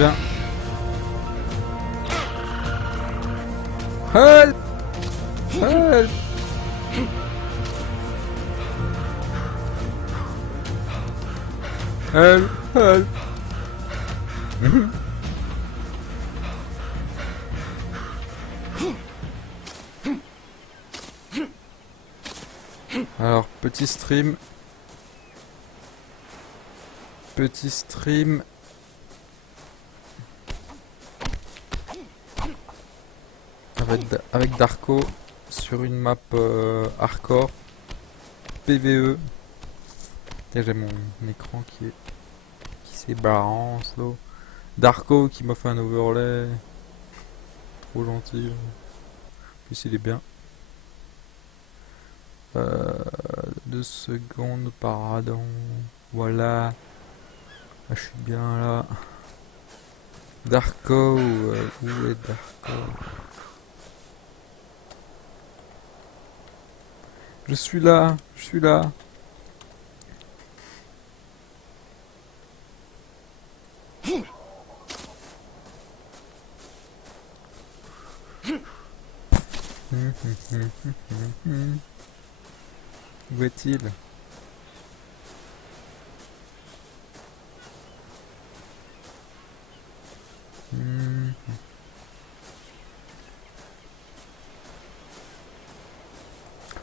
bien. Help! Help! Help! Help! Alors, petit stream. Petit stream. Avec Darko sur une map hardcore PVE. J'ai mon écran qui s'ébalance là. Darko qui m'a fait un overlay. Trop gentil. En plus il est bien. 2 secondes, pardon. Voilà. Ah, je suis bien là. Darko, où est Darko? Je suis là, je suis là. Où est-il?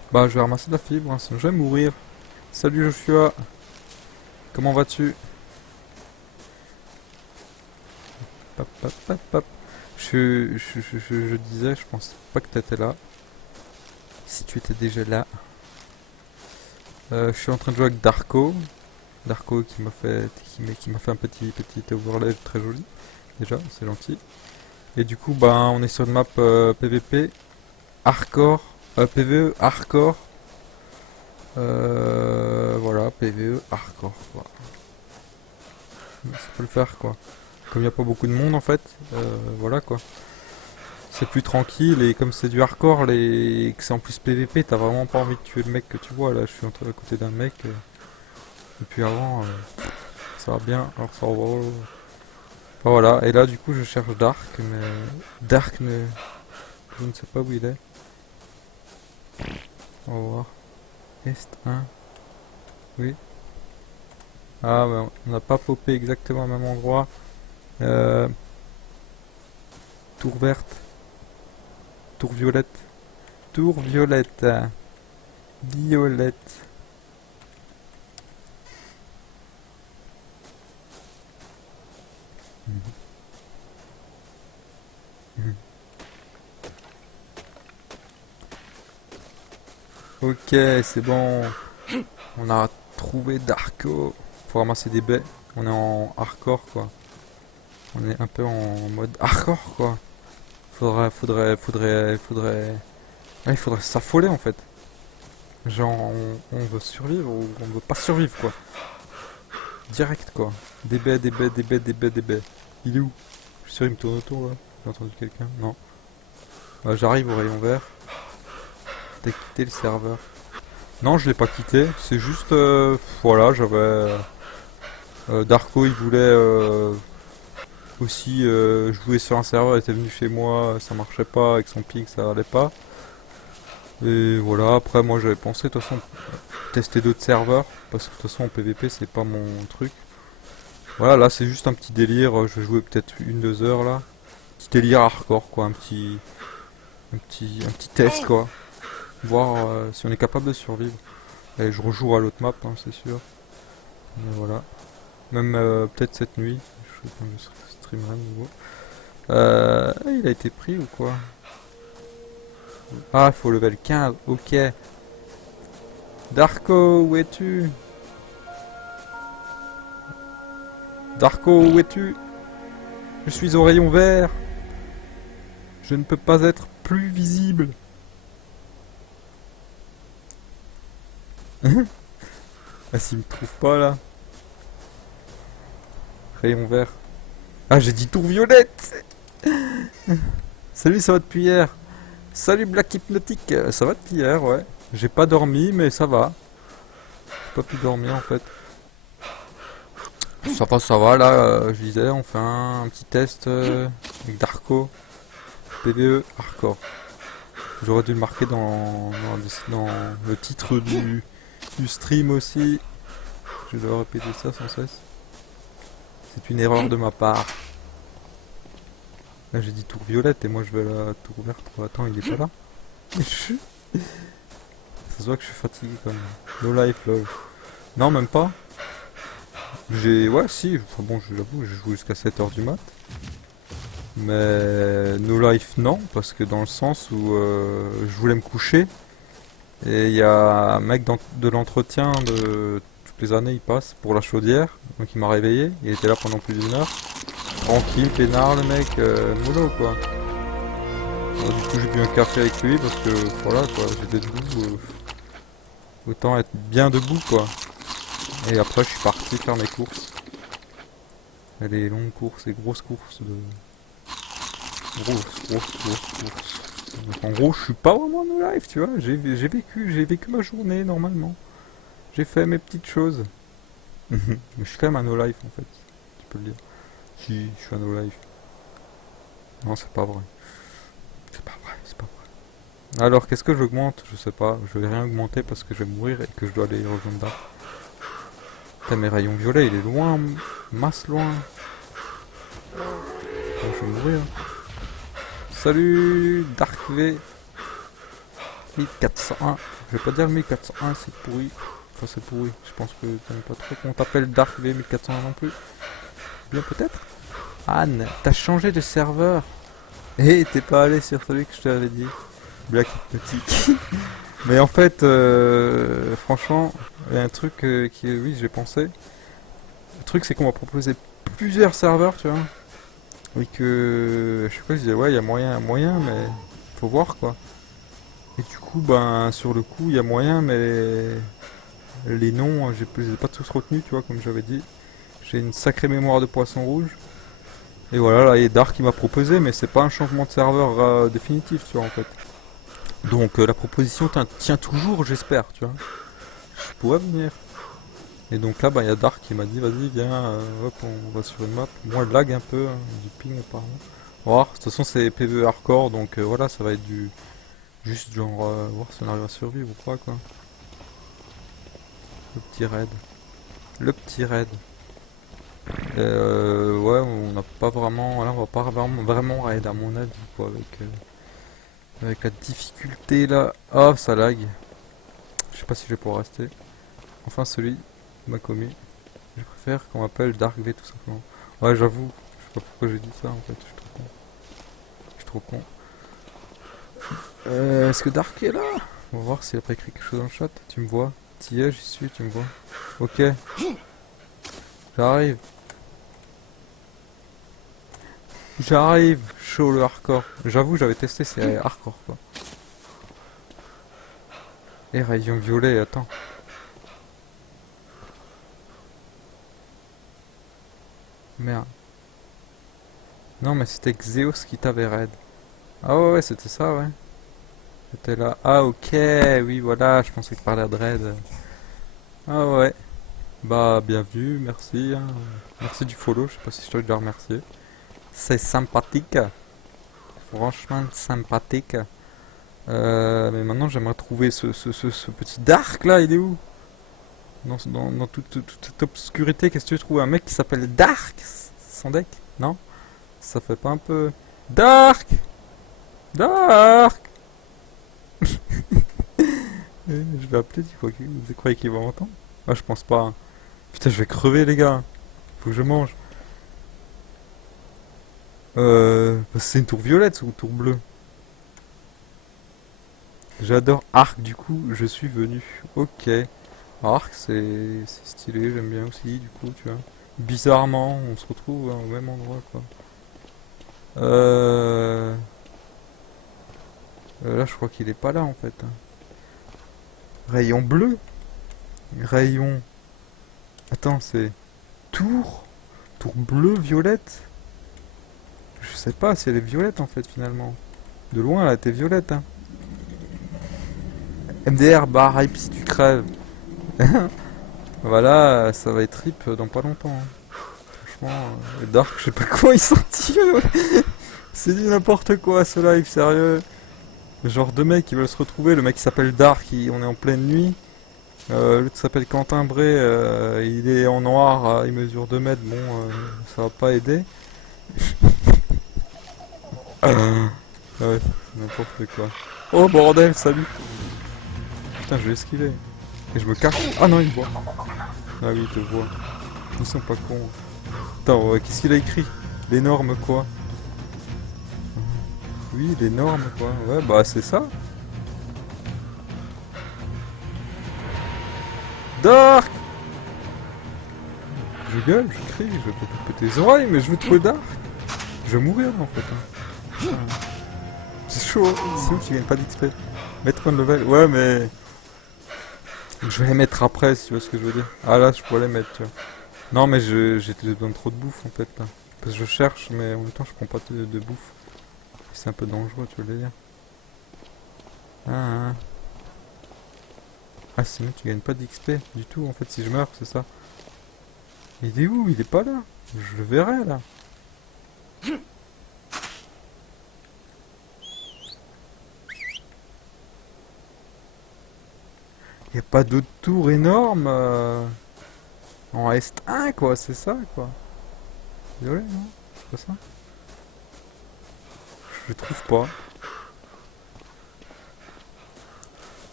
Bah je vais ramasser de la fibre, hein, sinon je vais mourir. Salut Joshua. Comment vas-tu? Pop, pop, pop, pop. Je disais, je pense pas que t'étais là. Si tu étais déjà là. Je suis en train de jouer avec Darko. Darko qui m'a fait un petit overlay très joli. Déjà, c'est gentil. Et du coup, bah, on est sur une map PVP hardcore, PVE hardcore. Voilà, PVE hardcore quoi. Ça peut le faire quoi. Comme il n'y a pas beaucoup de monde en fait, voilà quoi. C'est plus tranquille et comme c'est du hardcore et que c'est en plus PVP, t'as vraiment pas envie de tuer le mec que tu vois. Là, je suis à côté d'un mec. Depuis avant, ça va bien. Alors ça va. Enfin, voilà, et là du coup je cherche Dark, mais Dark ne... je ne sais pas où il est. On va voir. Est 1. Oui. Ah, bah, on n'a pas popé exactement au même endroit. Tour verte. Tour violette. Tour violette. Violette. Ok, c'est bon. On a trouvé Darko. Faut ramasser des baies. On est en hardcore quoi. On est un peu en mode hardcore quoi. Ouais, il faudrait s'affoler en fait. Genre on veut survivre ou on veut pas survivre quoi. Direct quoi. Des baies, des baies, des baies, des baies, des baies. Il est où? Je suis sûr il me tourne autour là. J'ai entendu quelqu'un. Non. J'arrive au rayon vert. T'as quitté le serveur. Non, je l'ai pas quitté. C'est juste voilà, j'avais Darko il voulait aussi jouer sur un serveur, il était venu chez moi, ça marchait pas avec son ping, ça allait pas. Et voilà, après moi j'avais pensé de toute façon tester d'autres serveurs, parce que de toute façon en PVP c'est pas mon truc. Voilà, là c'est juste un petit délire, je vais jouer peut-être 1-2 heures là. Petit délire hardcore quoi, un petit test quoi. Voir si on est capable de survivre. Et je rejoue à l'autre map, hein, c'est sûr. Mais voilà. Même peut-être cette nuit, je streamerai de nouveau. Il a été pris ou quoi? Ah, il faut level 15, ok. Darko, où es-tu? Darko, où es-tu? Je suis au rayon vert. Je ne peux pas être plus visible. Ah, s'il me trouve pas là. Rayon vert. Ah, j'ai dit tour violette. Salut, ça va depuis hier? Salut Black Hypnotique, ça va depuis hier, ouais. J'ai pas dormi, mais ça va. J'ai pas pu dormir en fait. Ça va, là, je disais, on fait un petit test avec Darko, PvE, hardcore. J'aurais dû le marquer dans le titre du stream aussi. Je dois répéter ça sans cesse. C'est une erreur de ma part. Là j'ai dit tour violette et moi je vais à la tour verte. Attends, il est pas là. Ça se voit que je suis fatigué quand même. No life, lol. Non, même pas. Ouais, si. Enfin bon, j'avoue, je joue jusqu'à 7 h du mat. Mais no life, non. Parce que dans le sens où je voulais me coucher. Et il y a un mec de l'entretien de toutes les années, il passe pour la chaudière. Donc il m'a réveillé. Il était là pendant plus d'1 heure. Tranquille, peinard, le mec, mollo quoi. Alors, du coup, j'ai bu un café avec lui parce que voilà quoi, j'étais debout. Autant être bien debout quoi. Et après, je suis parti faire mes courses. Et les longues courses, les grosses courses de. Grosses courses. Donc, en gros, je suis pas vraiment no life, tu vois. J'ai vécu ma journée normalement. J'ai fait mes petites choses. Mais je suis quand même un no life en fait. Tu peux le dire. Si, je suis un no life. Non, c'est pas vrai. C'est pas vrai, c'est pas vrai. Alors, qu'est-ce que j'augmente? Je sais pas. Je vais rien augmenter parce que je vais mourir et que je dois aller rejoindre Dark. Putain, mes rayons violets, il est loin. Masse loin. Oh, je vais mourir. Salut, Dark V. 1401. Je vais pas dire 1401, c'est pourri. Enfin, c'est pourri. Je pense que t'aimes pas trop qu'on t'appelle Dark V 1401 non plus. Bien peut-être. Anne, t'as changé de serveur. Et t'es pas allé sur celui que je t'avais dit. Black Hypnotic. Mais en fait, franchement, il y a un truc oui, j'ai pensé. Le truc, c'est qu'on m'a proposé plusieurs serveurs, tu vois. Et que, je sais pas, je disais, ouais, il y a moyen, mais faut voir quoi. Et du coup, ben, sur le coup, il y a moyen, mais les noms, je les ai pas tous retenus, tu vois, comme j'avais dit. J'ai une sacrée mémoire de poisson rouge. Et voilà, là, il y a Dark qui m'a proposé, mais c'est pas un changement de serveur définitif, tu vois, en fait. Donc, la proposition tient toujours, j'espère, tu vois. Je pourrais venir. Et donc là, bah, il y a Dark qui m'a dit, vas-y, viens, hop, on va sur une map. Moi, je lag un peu, hein, du ping apparemment. On va voir, de toute façon, c'est PvE hardcore, donc voilà, ça va être du. Juste genre, voir si on arrive à survivre ou pas, quoi. Le petit raid. Le petit raid. Ouais, on n'a pas vraiment. Là, on va pas vraiment raid, à mon avis, quoi, avec la difficulté là. Ah, ça lag. Je sais pas si je vais pouvoir rester. Enfin, celui m'a commis. Je préfère qu'on m'appelle Dark V tout simplement. Ouais, j'avoue, je sais pas pourquoi j'ai dit ça en fait, je suis trop con. Je suis trop con. Est-ce que Dark est là? On va voir s'il a pas écrit quelque chose dans le chat. Tu me vois? T'y es, j'y suis, tu me vois? Ok, j'arrive. J'arrive, chaud le hardcore. J'avoue, j'avais testé, c'est hardcore quoi. Et rayon violet, attends. Merde. Non, mais c'était Xeos qui t'avait raid. Ah ouais, c'était ça, ouais. J'étais là. Ah ok, oui, voilà, je pensais que parlait de raid. Ah ouais. Bah, bien vu, merci, hein. Merci du follow, je sais pas si je dois déjà remercier. C'est sympathique. Franchement sympathique. Mais maintenant, j'aimerais trouver ce petit Dark là, il est où? Dans toute cette obscurité, qu'est-ce que tu trouves? Un mec qui s'appelle Dark sans deck? Non? Ça fait pas un peu. Dark! Dark! Je vais appeler, vous croyez qu'il va m'entendre? Ah, je pense pas, hein. Putain, je vais crever, les gars. Faut que je mange. C'est une tour violette ou une tour bleue? J'adore Arc, du coup, je suis venu. Ok. Arc, c'est stylé, j'aime bien aussi, du coup, tu vois. Bizarrement, on se retrouve au même endroit, quoi. Euh... Là, je crois qu'il est pas là, en fait, hein. Rayon bleu? Rayon... Attends, c'est... Tour? Tour bleu, violette? Je sais pas si elle est violette, en fait, finalement. De loin, elle était violette, hein. MDR, hype si tu crèves. Voilà, ça va être rip dans pas longtemps, hein. franchement, Dark, je sais pas comment il s'en tire. C'est dit n'importe quoi ce live, sérieux. Genre deux mecs qui veulent se retrouver, le mec qui s'appelle Dark, on est en pleine nuit. L'autre s'appelle Quentin Bré, il est en noir, il mesure 2 mètres, bon, ça va pas aider. Ouais, n'importe quoi. Oh bordel, salut. Putain, je vais esquiver. Et je me cache. Ah non, il me voit. Ah oui, il te voit. Ils sont pas cons. Attends, qu'est-ce qu'il a écrit? L'énorme quoi? Oui, l'énorme quoi. Ouais, bah c'est ça. Dark! Je gueule, je crie, je vais pas couper tes oreilles, mais je veux trouver Dark. Je vais mourir en fait. Hein. C'est chaud, sinon tu gagnes pas d'XP. Mettre un level, ouais mais... Je vais les mettre après si tu vois ce que je veux dire. Ah là je pourrais les mettre tu vois. Non mais j'ai besoin de trop de bouffe en fait là. Parce que je cherche mais en même temps je prends pas de bouffe. C'est un peu dangereux tu veux le dire. Ah, ah. Ah sinon tu gagnes pas d'XP du tout en fait si je meurs c'est ça. Il est où? Il est pas là. Je le verrai là. Y a pas d'autre tour énorme en Est1 quoi, c'est ça quoi. Désolé non? C'est pas ça? Je le trouve pas.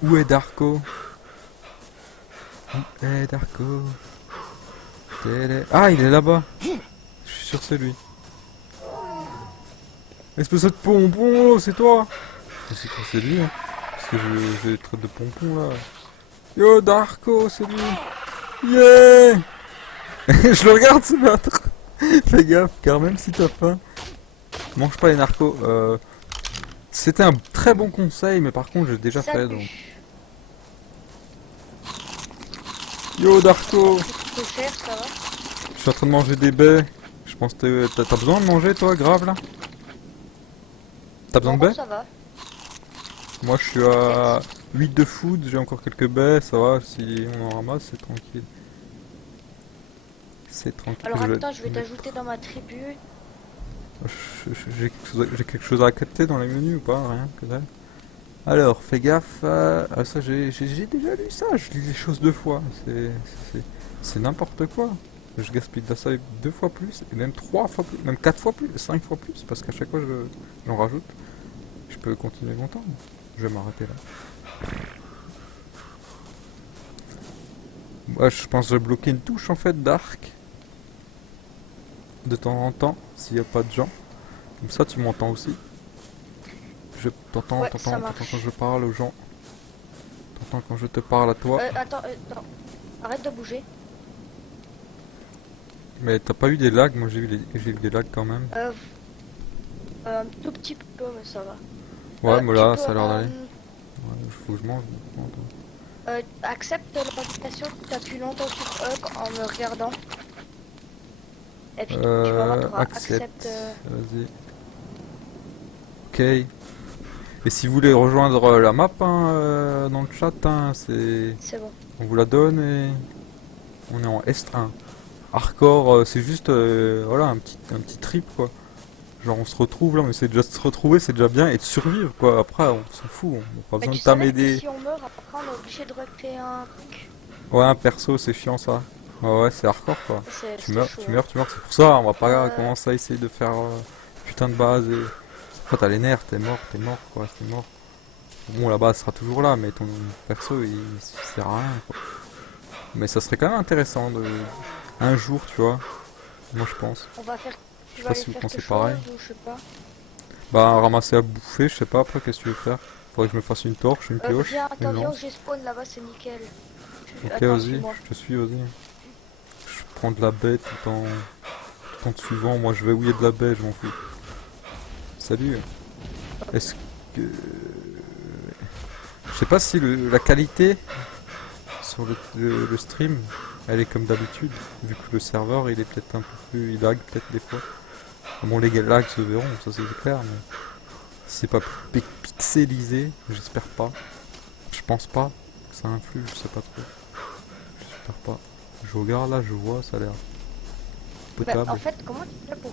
Où est Darko? Où est Darko? Ah il est là-bas. Je suis sûr que c'est lui. Espèce de pompon, c'est toi? Je sais que c'est lui hein. Parce que je les traite de pompon là. Yo Darko, c'est lui. Yeah. Je le regarde se battre. Fais gaffe, car même si t'as faim, mange pas les narcos. C'était un très bon conseil, mais par contre j'ai déjà fait donc. Yo Darko. Tu peux faire, ça va? Je suis en train de manger des baies. Je pense que t'as besoin de manger toi, grave là? T'as besoin de baies? Ça va. Moi je suis à 8 de food, j'ai encore quelques baies, ça va, si on en ramasse c'est tranquille. C'est tranquille. Alors attends, je vais t'ajouter dans ma tribu. J'ai quelque chose à capter dans les menus ou pas? Rien que dalle. Alors, fais gaffe. Ça, j'ai déjà lu ça. Je lis les choses 2 fois. C'est n'importe quoi. Je gaspille de la salive 2 fois plus, et même 3 fois plus, même 4 fois plus, 5 fois plus, parce qu'à chaque fois j'en rajoute. Je peux continuer longtemps. Je vais m'arrêter là. Moi, je pense que je vais bloquer une touche en fait d'arc. De temps en temps, s'il n'y a pas de gens. Comme ça, tu m'entends aussi. Je t'entends, Ouais, t'entends quand je parle aux gens. T'entends quand je te parle à toi. Attends. Arrête de bouger. Mais t'as pas eu des lags? Moi j'ai eu des lags quand même. Un tout petit peu, mais ça va. Ouais, mais là ça a l'air d'aller. Ouais, faut que je mange. Accepte l'invitation que tu appuies longtemps sur E en me regardant. Et puis tu vas voir, t'auras accepte. Vas-y. Ok. Et si vous voulez rejoindre la map hein, dans le chat, hein, C'est bon. on vous la donne et on est en Est1. Hardcore, c'est juste voilà un petit trip quoi. Genre on se retrouve là, on essaie déjà de se retrouver, c'est déjà bien, et de survivre quoi. Après on s'en fout, on n'a pas besoin de tamer des... Si on meurt, après on est obligé de recréer un truc. Ouais, un perso c'est chiant ça. Ouais, c'est hardcore quoi. Tu meurs, chaud, tu meurs, tu meurs, c'est pour ça, on va pas commencer à essayer de faire putain de base et... Après t'as les nerfs, t'es mort quoi, t'es mort. Bon la base sera toujours là, mais ton perso il sert à rien quoi. Mais ça serait quand même intéressant de... Un jour tu vois, moi je pense. On va faire... Je sais pas si vous pensez chose, pareil. ou je sais pas. Bah ramasser à bouffer, je sais pas, après qu'est-ce que tu veux faire? Faudrait que je me fasse une torche, une pioche, Viens, une viens où lance. j'ai spawn là-bas, c'est nickel. Ok vas-y, je te suis, vas-y. Je prends de la baie tout en te suivant, moi je vais où il y a de la baie, je m'en fous. Salut. Est-ce que... Je sais pas si la qualité sur le stream, elle est comme d'habitude, vu que le serveur il est peut-être un peu plus... il lag peut-être des fois. Bon les lags se verront, ça c'est clair, mais... Si c'est pas pixelisé, j'espère pas. Je pense pas que ça influe, je sais pas trop. J'espère pas. Je regarde là, je vois, ça a l'air. Bah, potable. en fait, comment tu fais pour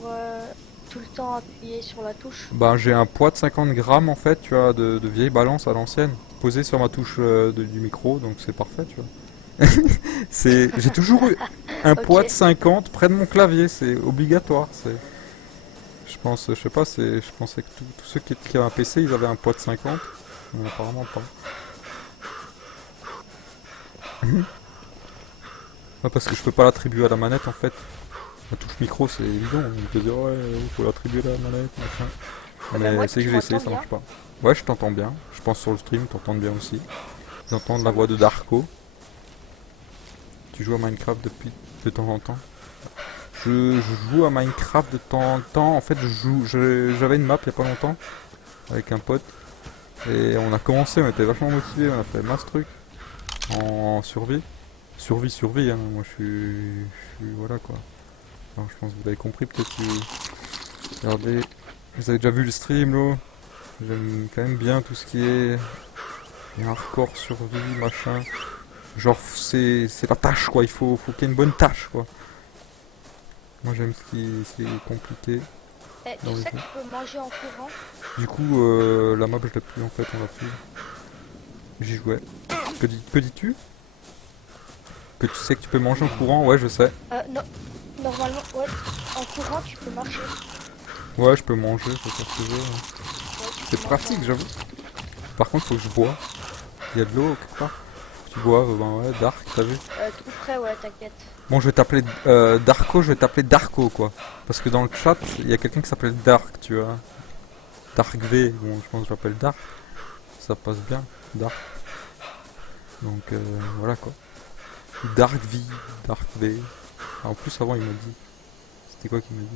tout le temps appuyer sur la touche? Ben, j'ai un poids de 50 grammes en fait, tu vois, de vieille balance à l'ancienne, posé sur ma touche du micro, donc c'est parfait, tu vois. J'ai toujours eu un poids de Ok. 50 près de mon clavier, c'est obligatoire. Je pense, je sais pas, je pensais que tous ceux qui avaient un PC, ils avaient un poids de 50, mais apparemment pas. Ouais, parce que je peux pas l'attribuer à la manette en fait. La touche micro, c'est évident, on peut dire ouais, il faut l'attribuer à la manette, machin. Ben Mais moi, c'est que tu j'ai essayé, m'entends ça bien? marche pas. Ouais, je t'entends bien. Je pense sur le stream, t'entends bien aussi. J'entends la Ça voix de marche. Darko. Tu joues à Minecraft depuis de temps en temps. Je joue à Minecraft de temps en temps. En fait, j'avais une map il y a pas longtemps avec un pote. Et on a commencé, on était vachement motivés, on a fait masse trucs en survie. Survie, hein. Moi voilà quoi. Alors, je pense que vous avez compris peut-être regardez, vous avez déjà vu le stream là. J'aime quand même bien tout ce qui est hardcore, survie, machin. Genre c'est la tâche quoi, faut qu'il y ait une bonne tâche quoi. Moi j'aime ce qui est compliqué Eh, dans tu les sais que jeux. tu peux manger en courant? Du coup la map je l'ai plus en fait, on l'a plus. J'y jouais. Que dis-tu? Que tu sais que tu peux manger en courant? Ouais je sais. Non, normalement, ouais, en courant, tu peux marcher. Ouais je peux manger, faut faire ce que je veux, hein. Ouais, tu C'est peux manger pratique en... j'avoue. Par contre faut que je bois. Il y a de l'eau quelque part. Faut que tu boives, ben ouais, Dark, t'as vu? tout près, ouais, t'inquiète. Bon, je vais t'appeler Darko, je vais t'appeler Darko, quoi. Parce que dans le chat, il y a quelqu'un qui s'appelle Dark, tu vois. Dark V, bon, je pense que je l'appelle Dark. Ça passe bien, Dark. Donc voilà, quoi. Dark V, Dark V. Ah, en plus, avant, il m'a dit. C'était quoi qu'il m'a dit?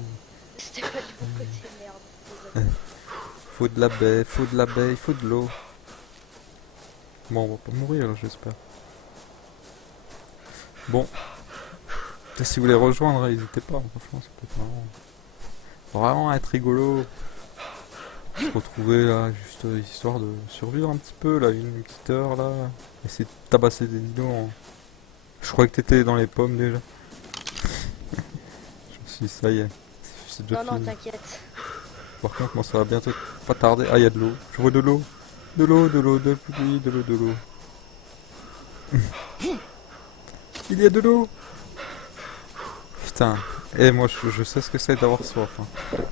C'était pas du bon côté, merde. Désolé. Faut de la baie, faut de la baie, il faut de l'eau. Bon, on va pas mourir, là, j'espère. Bon, si vous voulez rejoindre, n'hésitez pas. Franchement, ça peut être vraiment être rigolo. Se retrouver là, juste histoire de survivre un petit peu, là, une petite heure là. Essayer de tabasser des dinos. Je croyais que t'étais dans les pommes déjà. Je me suis dit, ça y est, c'est déjà Non, non, fini. t'inquiète. Par contre, moi ça va bientôt pas tarder. Ah, il y a de l'eau. Je vois de l'eau. De l'eau, de l'eau, de la pluie, de l'eau, de l'eau. Il y a de l'eau. Putain. Et moi je sais ce que c'est d'avoir soif, hein.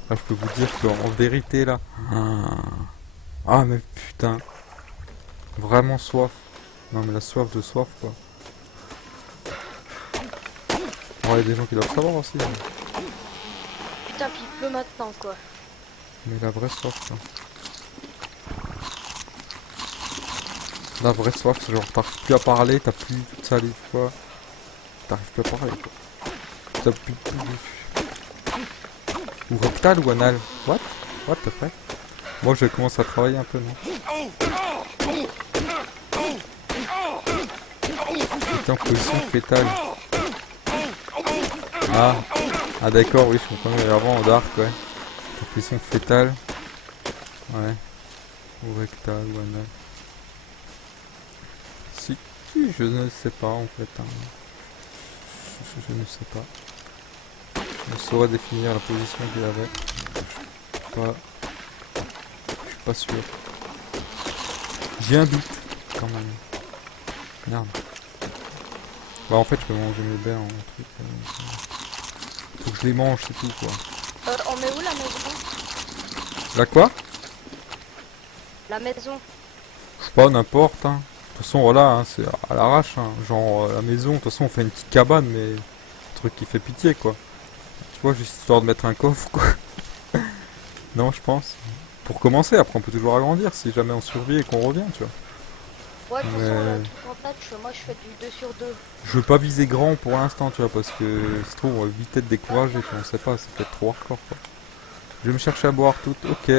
Là, je peux vous dire qu'en vérité là. Ah mais putain. Vraiment soif. Non mais la soif de soif quoi. Ouais, il y a des gens qui doivent savoir aussi, hein. Putain, puis il pleut maintenant, quoi. Mais la vraie soif, quoi. La vraie soif, c'est genre t'arrives plus à parler, t'as plus toute salive, quoi. T'arrives plus à parler, quoi. T'as plus... Ou rectal ou anal. What? What the fuck? Moi, je commence à travailler un peu, non? J'étais en position fétale. Ah. Ah d'accord, oui, je comprends, mais avant en dark, ouais. En position fétale. Ouais. Ou rectal ou anal. Si, je ne sais pas en fait, hein. Je ne sais pas. Je saurais définir la position qu'il avait. Je suis pas sûr. J'ai un doute quand même. Merde. Bah en fait je peux manger mes baies en truc. Faut que je les mange, c'est tout quoi. On met où la maison? Là quoi? La maison. C'est pas n'importe, hein. De toute façon voilà, hein, c'est à l'arrache, hein. Genre la maison, de toute façon on fait une petite cabane mais un truc qui fait pitié quoi. Tu vois, juste histoire de mettre un coffre quoi. Non je pense. Pour commencer, après on peut toujours agrandir si jamais on survit et qu'on revient, tu vois. Ouais, de toute façon, Mais le truc en patch, moi je fais du 2 sur 2. je veux pas viser grand pour l'instant, tu vois, parce que c'est trop, on va vite être découragé, tu vois, on sait pas, c'est peut-être trop hardcore quoi. Je vais me chercher à boire tout, ok.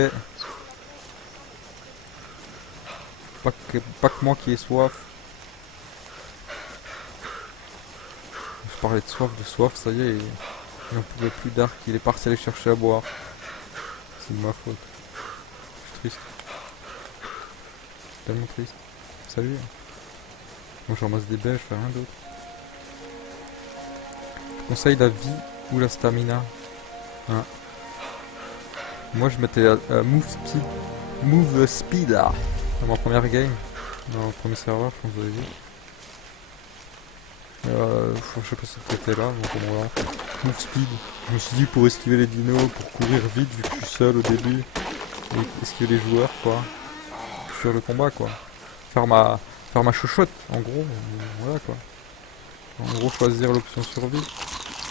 Pas que moi qui ai soif. Je parlais de soif, ça y est, il n'en pouvait plus. Dark, il est parti aller chercher à boire. C'est de ma faute. Je suis triste. Tellement triste. Salut. Moi je ramasse des baies, je fais rien d'autre. Je conseille la vie Ou la stamina. Hein. Moi je mettais move speed là. Dans ma première game. Dans le premier serveur, je pense que vous avez vu. Je sais pas si c'était là, donc on va. Move speed. Je me suis dit pour esquiver les dinos, pour courir vite vu que je suis seul au début. Et esquiver les joueurs quoi. Sur le combat quoi. Faire ma chochotte en gros. Voilà quoi. En gros choisir l'option survie.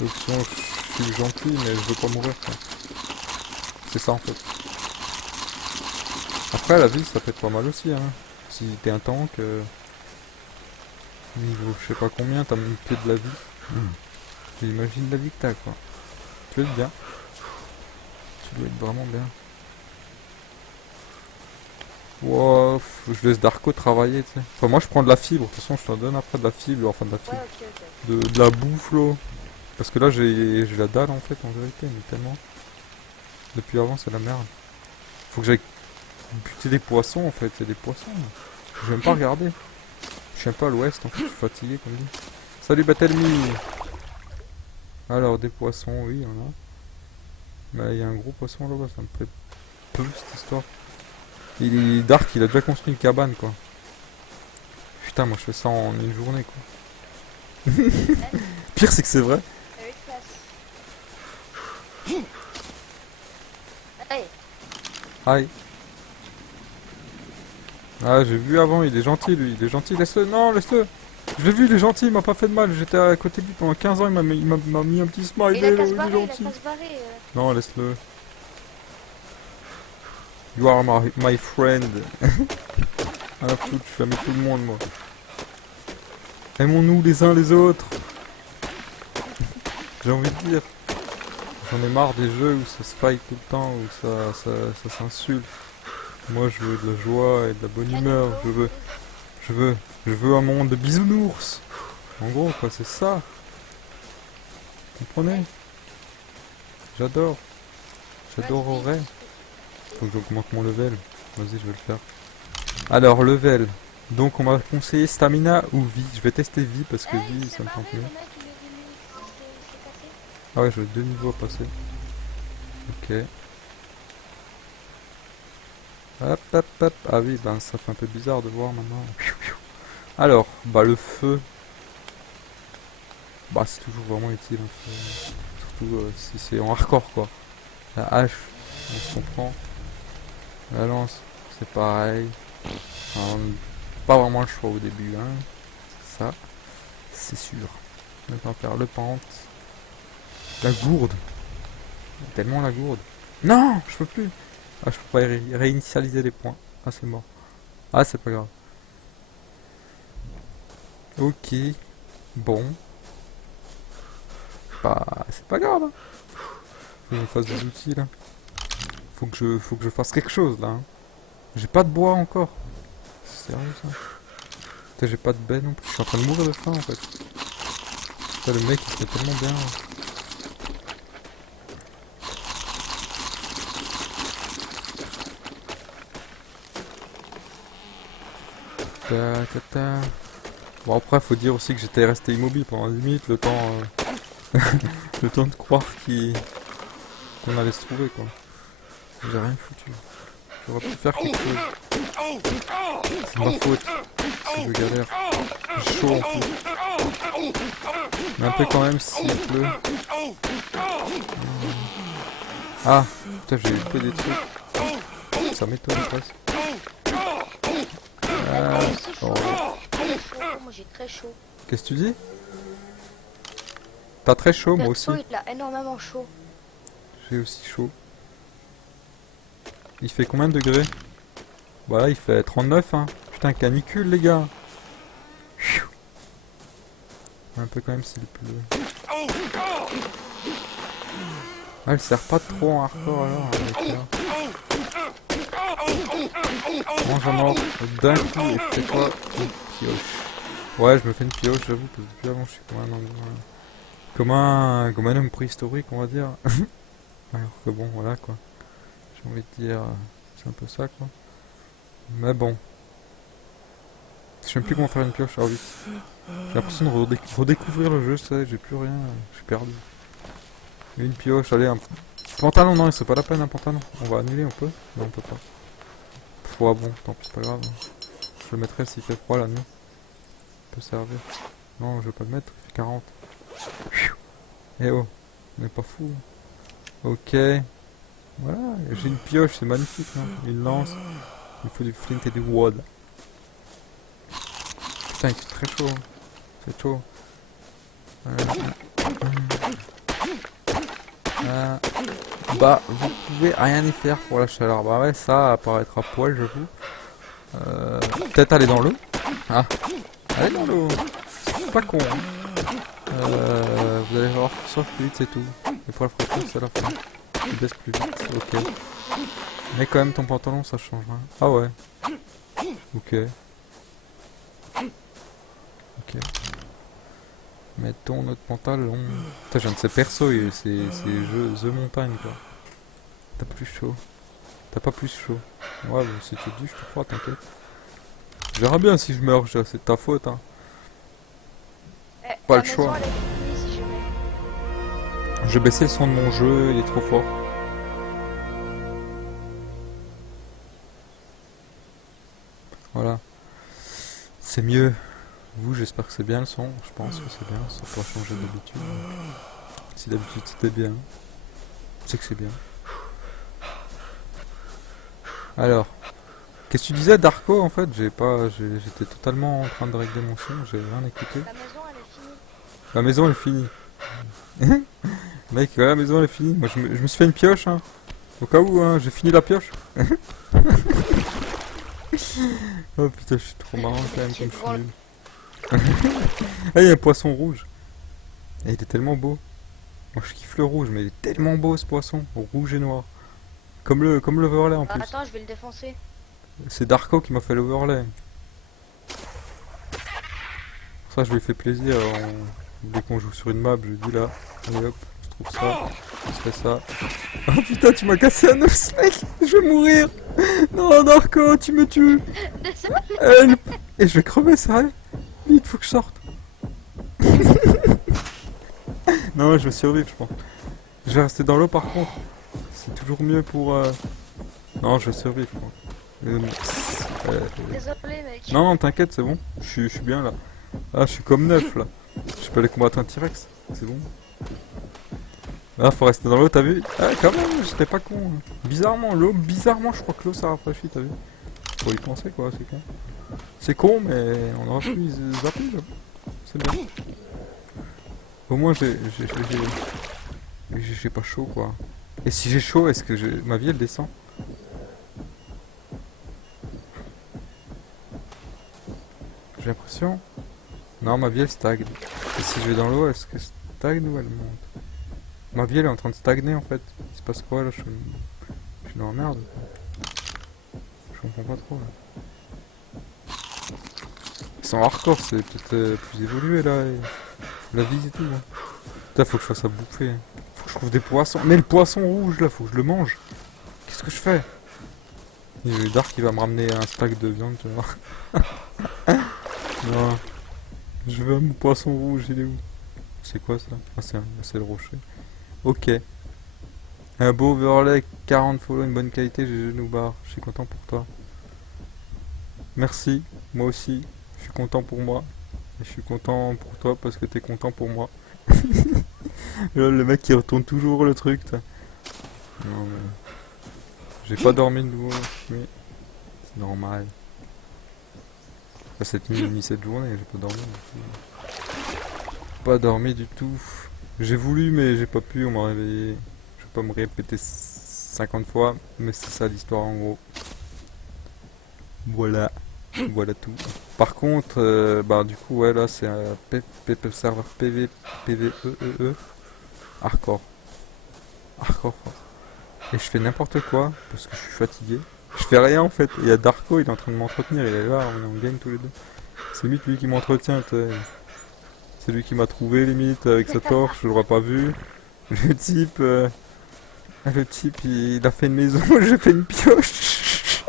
L'option je suis gentil mais je veux pas mourir quoi. C'est ça en fait. Après la vie ça peut être pas mal aussi hein. Si t'es un tank, niveau je sais pas combien, t'as mis que de la vie. Et imagine la vie que t'as quoi. Tu dois être bien. Tu dois être vraiment bien. Wow, je laisse Darko travailler tu sais. Enfin moi je prends de la fibre, de toute façon je t'en donne après de la fibre, enfin de la fibre. Ouais, ok, ok. De la bouffe là. Parce que là j'ai la dalle en fait en vérité, mais tellement. Depuis avant c'est la merde. Faut que j'aille buter des poissons en fait, c'est des poissons. J'aime pas regarder. Je suis un peu à l'ouest en fait, je suis fatigué comme dit. Salut Batelmi. Alors des poissons, oui, il y en a. Mais il y a un gros poisson là-bas, ça me plaît peu cette histoire. Il est Dark, il a déjà construit une cabane quoi. Putain, moi je fais ça en une journée quoi. Pire c'est que c'est vrai. Avec place. Allez, Aïe. Ah, j'ai vu avant, il est gentil lui, il est gentil, laisse-le, non, laisse-le. Je l'ai vu, il est gentil, il m'a pas fait de mal, j'étais à côté de lui pendant 15 ans, il m'a mis un petit smile, il a qu'à se il est barrer, il a gentil. qu'à se barrer. Non, laisse-le. You are my friend. À la foutre, je vais mettre tout le monde moi. Aimons-nous les uns les autres. J'ai envie de dire. J'en ai marre des jeux où ça se fight tout le temps, où ça s'insulte. Moi je veux de la joie et de la bonne humeur, je veux un monde de bisounours. En gros quoi, c'est ça. Vous comprenez? J'adore. J'adorerais. Faut que j'augmente mon level. Vas-y, je vais le faire. Alors, level. Donc on m'a conseillé stamina ou vie. Je vais tester vie parce que vie ça me tente mieux. Ah ouais, j'ai 2 niveaux à passer. Ok. Hop, hop, hop. Ah oui, ben ça fait un peu bizarre de voir maintenant. Alors, bah le feu. Bah c'est toujours vraiment utile un feu. Surtout si c'est en hardcore quoi. La hache, on se comprend. La lance, c'est pareil. Alors, pas vraiment le choix au début, hein. Ça, c'est sûr. Maintenant faire le pente. La gourde. Tellement la gourde. Non, je peux plus. Ah, je peux pas réinitialiser les points. Ah, c'est mort. Ah, c'est pas grave. Ok. Bon. Bah, c'est pas grave. Hein. Faut que je fasse des outils là. Faut que je fasse quelque chose là. Hein. J'ai pas de bois encore. C'est sérieux ça. Putain, j'ai pas de baie non plus. Je suis en train de mourir de faim en fait. Putain, le mec il fait tellement bien. Ta, ta, ta. Bon après faut dire aussi que j'étais resté immobile pendant 10 minutes le temps le temps de croire qu'on allait se trouver quoi. J'ai rien foutu. J'aurais pu faire quelque chose. C'est ma faute. Si je galère. J'ai chaud en plus. Mais un peu quand même s'il pleut. Ah putain j'ai loupé des trucs. Ça m'étonne presque. Ah, oh. Moi j'ai très chaud. Qu'est-ce que tu dis? T'as très chaud moi aussi. Il a énormément chaud. J'ai aussi chaud. Il fait combien de degrés? Voilà, il fait 39 hein. Putain, canicule les gars. Un peu quand même s'il pleut. Ah, elle sert pas trop en hardcore alors. Mange à mort d'un coup et fais quoi? Une pioche. Ouais, je me fais une pioche, j'avoue, parce que depuis avant je suis comme un homme préhistorique, on va dire. Alors que bon, voilà quoi. J'ai envie de dire, c'est un peu ça quoi. Mais bon. Je sais même plus comment faire une pioche, ah oui. J'ai l'impression de redécouvrir le jeu, ça, j'ai plus rien, je suis perdu. Une pioche, allez, un pantalon, non, c'est pas la peine un pantalon. On va annuler, on peut? Non, on peut pas. Ouais, bon, tant pis, c'est pas grave. Je le mettrai s'il fait froid la nuit. Ça peut servir. Non, je vais pas le mettre, il fait 40. Eh oh, on n'est pas fou. Ok. Voilà, j'ai une pioche, c'est magnifique, non? Une lance. Il faut du flint et du wood. Putain, il fait très chaud. C'est chaud. Bah, vous pouvez rien y faire pour la chaleur. Bah ouais, ça apparaîtra poil, j'avoue. Peut-être aller dans l'eau. Ah, allez dans l'eau. C'est pas con. Vous allez voir, sauf plus vite, c'est tout. Et pour la fracture, c'est la fin. Tu baisses plus vite, ok. Mais quand même, ton pantalon, ça change. Hein. Ah ouais. Ok. Ok. Mettons notre pantalon. Putain, j'ai un de ces persos, c'est jeu The Montagne, quoi. T'as plus chaud. T'as pas plus chaud. Ouais, bah, si tu le dis, je te crois, t'inquiète. Je verrai bien si je meurs, c'est de ta faute, hein. Pas La le maison, choix. elle est finie si jamais. Je vais baisser le son de mon jeu, il est trop fort. Voilà. C'est mieux. Vous, j'espère que c'est bien le son. Je pense que c'est bien, ça pourra changer d'habitude. Si d'habitude c'était bien, c'est que c'est bien. Alors, qu'est-ce que tu disais Darko en fait? J'étais totalement en train de régler mon son, j'ai rien écouté. La maison, elle est finie. La maison elle est finie. Mec, ouais, la maison elle est finie. Moi je me suis fait une pioche, hein. Au cas où, hein, j'ai fini la pioche. Oh putain, je suis trop marrant quand même comme je suis nul. Ah, il y a un poisson rouge. Et il est tellement beau. Moi je kiffe le rouge, mais il est tellement beau ce poisson. Rouge et noir. Comme l'overlay en plus. Attends, je vais le défoncer. C'est Darko qui m'a fait l'overlay. Ça, je lui ai fait plaisir. Dès qu'on joue sur une map, je lui dis là, allez hop, je trouve ça, je fais ça. Oh putain, tu m'as cassé un os, mec, je vais mourir. Non, Darko, tu me tues. Help. Et je vais crever, sérieux. Vite, faut que je sorte. Non, je vais survivre, je pense. Je vais rester dans l'eau par contre. C'est toujours mieux pour... Non, je vais survivre, je pense. Désolé, mec. Non, t'inquiète, c'est bon. Je suis bien là. Ah, je suis comme neuf là. Je peux aller combattre un T-Rex. C'est bon. Ah, faut rester dans l'eau, t'as vu? Ah, quand même, j'étais pas con. Bizarrement, l'eau, je crois que l'eau ça rafraîchit, t'as vu? Faut y penser quoi, c'est con. C'est con, mais on aurait pu zapper là. C'est bien. Au moins, j'ai pas chaud quoi. Et si j'ai chaud, est-ce que ma vie elle descend? J'ai l'impression. Non, ma vie elle stagne. Et si je vais dans l'eau, est-ce que stagne ou elle monte? Ma vie elle est en train de stagner en fait. Il se passe quoi là? Je suis dans la merde. Je comprends pas trop là. Ils sont hardcore, c'est peut-être plus évolué là. La vie et tout. Hein. Putain, faut que je fasse à bouffer. Faut que je trouve des poissons. Mais le poisson rouge là, faut que je le mange. Qu'est-ce que je fais? Il y a Dark qui va me ramener un stack de viande, tu vois. Non. Je veux mon poisson rouge, il est où? C'est quoi ça? Ah, c'est le rocher. Ok. Un beau overlay, 40 follow, une bonne qualité, j'ai genou barre. Je suis content pour toi. Merci, moi aussi. Je suis content pour moi. Et je suis content pour toi parce que t'es content pour moi. Le mec qui retourne toujours le truc. Non mais... J'ai pas dormi de nouveau. Mais... C'est normal. Enfin, cette nuit ni cette journée, j'ai pas dormi. Pas dormi du tout. J'ai voulu mais j'ai pas pu, on m'a réveillé. Je vais pas me répéter 50 fois, mais c'est ça l'histoire en gros. Voilà. Voilà tout. Par contre, bah du coup ouais là c'est un serveur PvE hardcore. Hardcore. Et je fais n'importe quoi parce que je suis fatigué. Je fais rien en fait. Il y a Darko, il est en train de m'entretenir, il est là, on est en game tous les deux. C'est limite lui qui m'entretient, c'est lui qui m'a trouvé limite avec sa torche, je l'aurais pas vu. Le type il a fait une maison, j'ai fait une pioche.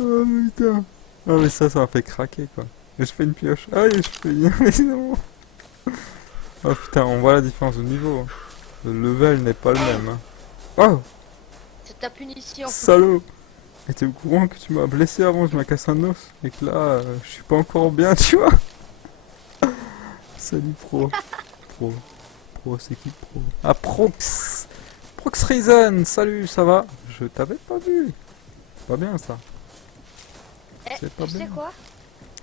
Oh putain. Ah mais ça m'a fait craquer quoi. Je fais une pioche. Ah je fais une maison. Oh putain, on voit la différence de niveau. Hein. Le level n'est pas le même. Hein. Oh, C'est ta punition. salaud! Et t'es au courant que tu m'as blessé avant, je m'as cassé un os, et que là, je suis pas encore bien, tu vois? Salut pro. Pro. Pro, c'est qui pro? Ah, Prox! Prox Reason, salut, ça va? Je t'avais pas vu. C'est pas bien ça. Eh, C'est pas tu sais bien. quoi?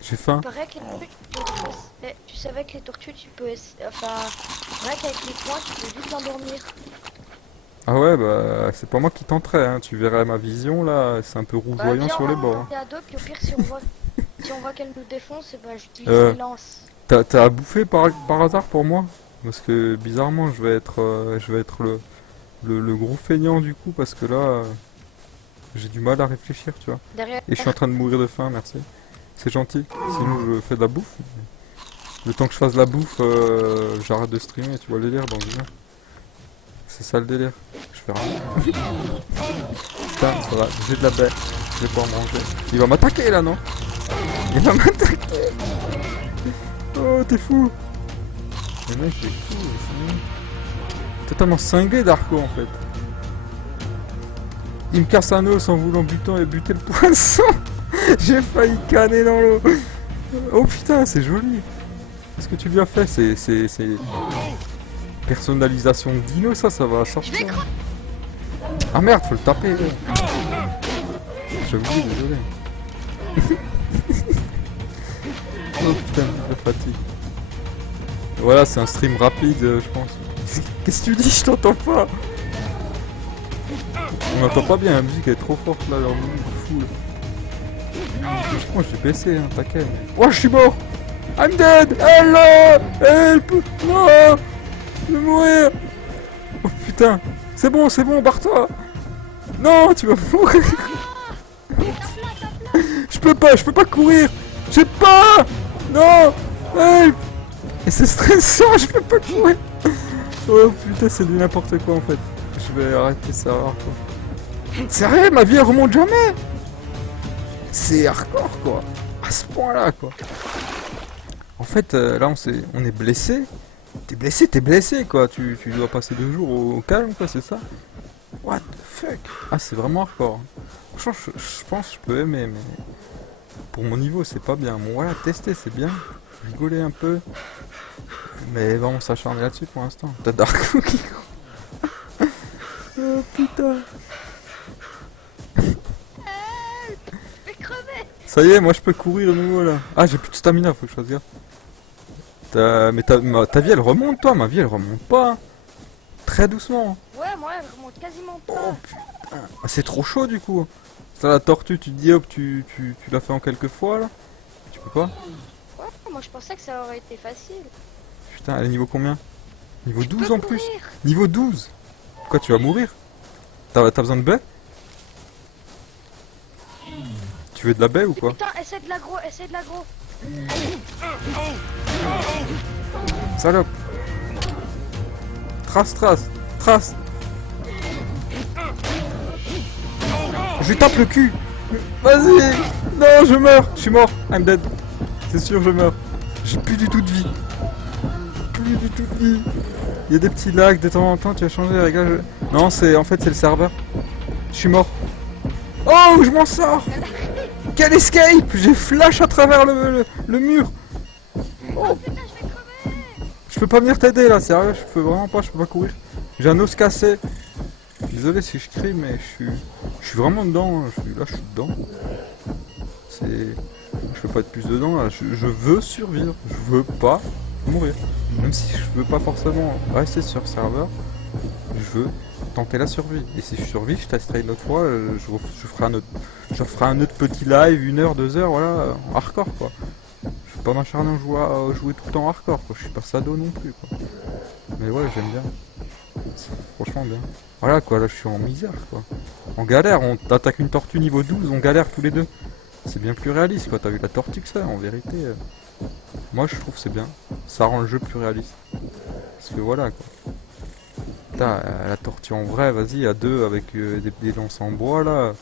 J'ai faim. Il paraît que les tortues, tu savais que les tortues, tu peux... Enfin, il paraît qu'avec les poings, tu peux vite l'endormir. Ah ouais, bah, c'est pas moi qui tenterai, hein. Tu verrais ma vision là, c'est un peu Bah, rougeoyant viens, sur les bords. Hein. on est à deux, puis au pire, si on voit, si on voit qu'elle nous défonce, eh ben, j'utilise Euh. les lances. T'as à bouffer par hasard pour moi? Parce que bizarrement, je vais être le gros feignant du coup, parce que là, j'ai du mal à réfléchir, tu vois. Derrière, Et je suis en train de mourir de faim, merci. C'est gentil. Sinon, je fais de la bouffe. Le temps que je fasse de la bouffe, j'arrête de streamer, tu vois le délire, donc viens. C'est ça le délire. Je fais rien. Putain, ça va, j'ai de la baie. Je vais pouvoir manger. Il va m'attaquer là, non? Il va m'attaquer. Oh, t'es fou. Le mec, il est fou. C'est totalement cinglé Darko en fait. Il me casse un os en voulant buter le poisson. J'ai failli canner dans l'eau. Oh putain, c'est joli. Qu'est-ce que tu lui as fait? C'est personnalisation de dino, ça va sortir. Ah merde, faut le taper. J'ai oublié, désolé. Oh putain, la fatigue. Voilà, c'est un stream rapide, je pense. Qu'est-ce que tu dis? Je t'entends pas. On n'entend pas bien, la musique est trop forte là, leur musique est fou. Je crois que j'ai baissé, hein, t'inquiète. Oh, je suis mort! I'm dead! Hello! Help! Non! Je vais mourir! Oh putain! C'est bon, barre-toi! Non, tu vas mourir! Je peux pas courir! J'ai pas! Non! Help! Et c'est stressant, je peux pas courir! Oh putain, c'est du n'importe quoi en fait. Je vais arrêter ça quoi. Sérieux, ma vie elle remonte jamais! C'est hardcore quoi! À ce point-là quoi! En fait, là on est blessé. T'es blessé quoi. Tu dois passer 2 jours au calme quoi, c'est ça? What the fuck? Ah, c'est vraiment hardcore. Franchement, je pense que je peux aimer, mais pour mon niveau, c'est pas bien. Bon, voilà, tester, c'est bien. Rigoler un peu. Mais bon, on s'acharner là-dessus pour l'instant. T'as Darko qui court. Oh putain. je vais crever. Ça y est, moi je peux courir de nouveau là. Ah, j'ai plus de stamina, faut que je fasse gaffe. Mais ta vie elle remonte, toi. Ma vie elle remonte pas. Très doucement. Ouais, moi, elle remonte quasiment pas. Oh putain. Ah, c'est trop chaud du coup. Ça, la tortue, tu te dis hop, tu l'as fait en quelques fois là. Tu peux pas? Ouais, moi, je pensais que ça aurait été facile. Putain, elle est niveau combien? Niveau Je 12 peux en plus. courir. Niveau 12. Pourquoi tu vas mourir? T'as besoin de baie? Tu veux de la baie ou quoi? Putain, essaie de l'aggro, essaie de l'aggro. Salope. Trace. Je lui tape le cul. Vas-y. Non, je meurs. Je suis mort. I'm dead. C'est sûr, je meurs. J'ai plus du tout de vie. Plus du tout de vie. Il y a des petits lags de temps en temps. Tu vas changer, les gars. Non, en fait, c'est le serveur. Je suis mort. Oh, je m'en sors. Quel escape. J'ai flash à travers le mur. Oh putain, je vais crever. Je peux pas venir t'aider là, sérieux, je peux vraiment pas, je peux pas courir. J'ai un os cassé. Désolé si je crie, mais je suis vraiment dedans. Je suis dedans. Je peux pas être plus dedans là. Je veux survivre. Je veux pas mourir. Même si je veux pas forcément rester sur serveur, je veux tenter la survie. Et si je survis, je testerai une autre fois. Je ferai un autre petit live, 1 heure, 2 heures, voilà, en hardcore quoi. Je vais pas m'acharner à jouer tout le temps hardcore quoi. Je suis pas sado non plus quoi. Mais ouais, j'aime bien. C'est franchement bien. Voilà quoi, là je suis en misère quoi. En galère, on attaque une tortue niveau 12, on galère tous les deux. C'est bien plus réaliste quoi, t'as vu la tortue que ça en vérité. Moi je trouve que c'est bien. Ça rend le jeu plus réaliste. Parce que voilà quoi. Putain, la tortue en vrai, vas-y, à deux avec des lances en bois là.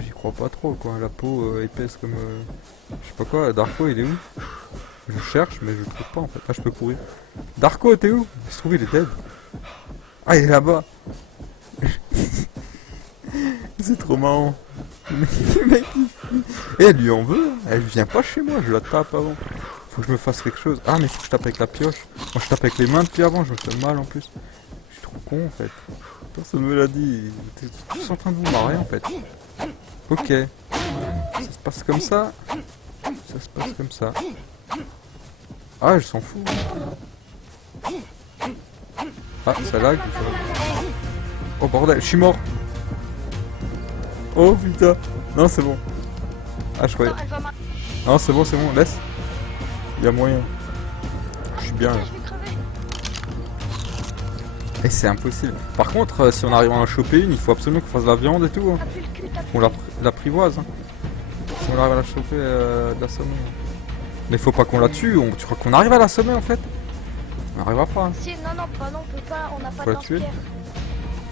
J'y crois pas trop quoi, la peau épaisse comme... je sais pas quoi, Darko il est où? Je cherche, mais je trouve pas en fait. Ah, je peux courir. Darko, t'es où? Il se trouve, il est dead. Ah, il est là-bas. C'est trop marrant. Le mec, et elle lui en veut. Elle vient pas chez moi, je la tape avant. Faut que je me fasse quelque chose. Ah, mais faut que je tape avec la pioche. Moi, je tape avec les mains depuis avant, je me fais mal en plus. Je suis trop con en fait. Personne me l'a dit. T'es tous en train de vous marrer en fait. Ok. Ça se passe comme ça. Ça se passe comme ça. Ah, je s'en fous. Ah, ça lag. Oh bordel, je suis mort. Oh putain. Non, c'est bon. Ah, je croyais. Attends, elle va m'arrêter. Non, c'est bon, laisse. Il y a moyen. Je suis bien là. Je vais crever. Et c'est impossible. Par contre, si on arrive à en choper une, il faut absolument qu'on fasse de la viande et tout. Hein. T'as plus le cul, t'as plus On le cul. l'apprivoise. Hein. Si on arrive à la choper, de la sommer. Mais faut pas qu'on la tue. Tu crois qu'on arrive à la sommer en fait? On n'arrivera pas. Hein. Si, non, non, bah non, on peut pas, on n'a pas Faut de la tuer. lance-pierre.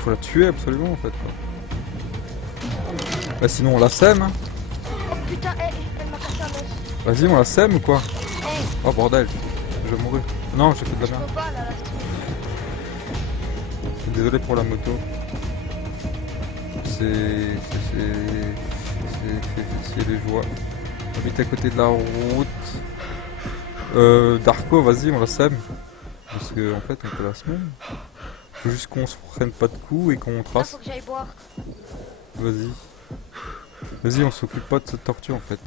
Faut la tuer absolument en fait. Quoi. Bah, sinon on la sème. Hein. Oh putain, elle m'a cassé un os. Vas-y, on la sème ou quoi? Hey, Oh bordel, je vais mourir. Non, j'ai fait de la je merde. peux pas là, là. Désolé pour la moto. C'est les joies. J'habite à côté de la route. Darko, vas-y, on la sème. Parce que en fait, on peut la semer. Faut juste qu'on se prenne pas de coups et qu'on Là, trace. faut que j'aille boire. Vas-y. Vas-y, on s'occupe pas de cette tortue en fait.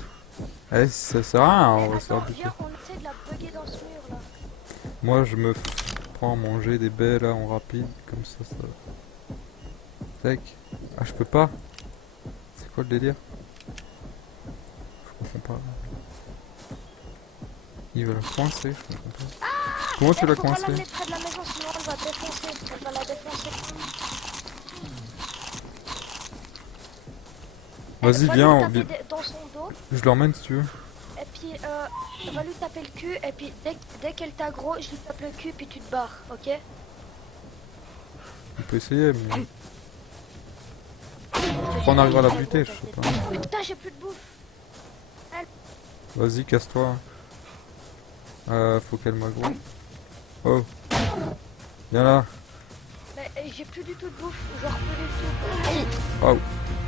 Eh, ça sert à rien, on va se faire Attends, buter. viens, on essaie de la bugger dans ce mur là. Moi, je me prends à manger des baies là en rapide, comme ça. Tac. Ah, je peux pas. C'est quoi le délire? Je comprends pas. Il va la coincer, je comprends pas. Comment tu l'as Faut pas coincé? l'amener près de la maison, sinon elle va défoncer. Elle va la défoncer. Vas-y, Va viens, lui taper dans son dos. je l'emmène si tu veux. Et puis, on va lui taper le cul. Et puis, dès qu'elle t'aggro, je lui tape le cul. Puis tu te barres, ok? On peut essayer, mais. Après, on arrivera à la buter, je sais pas. Putain, j'ai plus de bouffe. Vas-y, casse-toi. Faut qu'elle m'aggro. Oh. Viens là. Mais j'ai plus du tout de bouffe. Genre plus du tout. Oh.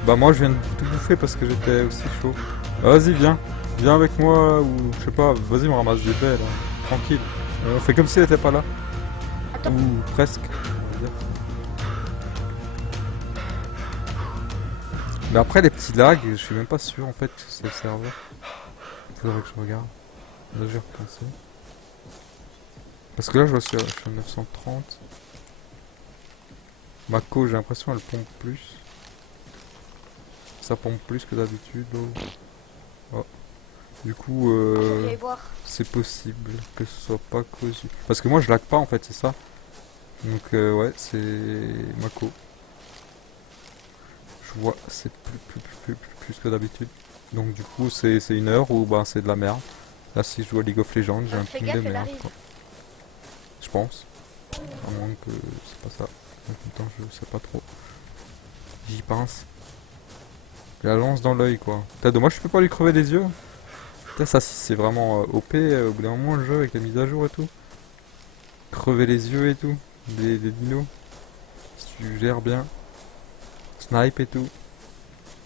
Bah, moi, je viens de tout bouffer parce que j'étais aussi chaud. Vas-y, viens. Viens avec moi, ou je sais pas, vas-y, on ramasse des baies là. Tranquille. On fait comme si elle était pas là. Attends. Ou presque. On va dire. Mais après, les petits lags, je suis même pas sûr en fait que c'est le serveur. Faudrait que je regarde. Là, j'ai repensé. Parce que là, je suis à 930. Mako, j'ai l'impression elle pompe plus. Ça pompe plus que d'habitude. Oh. Oh. Du coup, Faut que j'aille boire. c'est possible que ce soit pas cosy. Parce que moi, je lag pas en fait, c'est ça. Donc, ouais, c'est Mako. Je vois, c'est plus que d'habitude. Donc, du coup, c'est une heure où bah, c'est de la merde. Là, si je joue à League of Legends, j'ai un Fais ping gaffe, de elle merde. arrive. Quoi. Je pense. À moins que c'est pas ça. En même temps, je sais pas trop. J'y pense. La lance dans l'œil, quoi. Putain, dommage, je peux pas lui crever les yeux. Putain, ça, si c'est vraiment OP, au bout d'un moment, le jeu, avec les mises à jour et tout. Crever les yeux et tout. Des dinos. Si tu gères bien. Snipe et tout.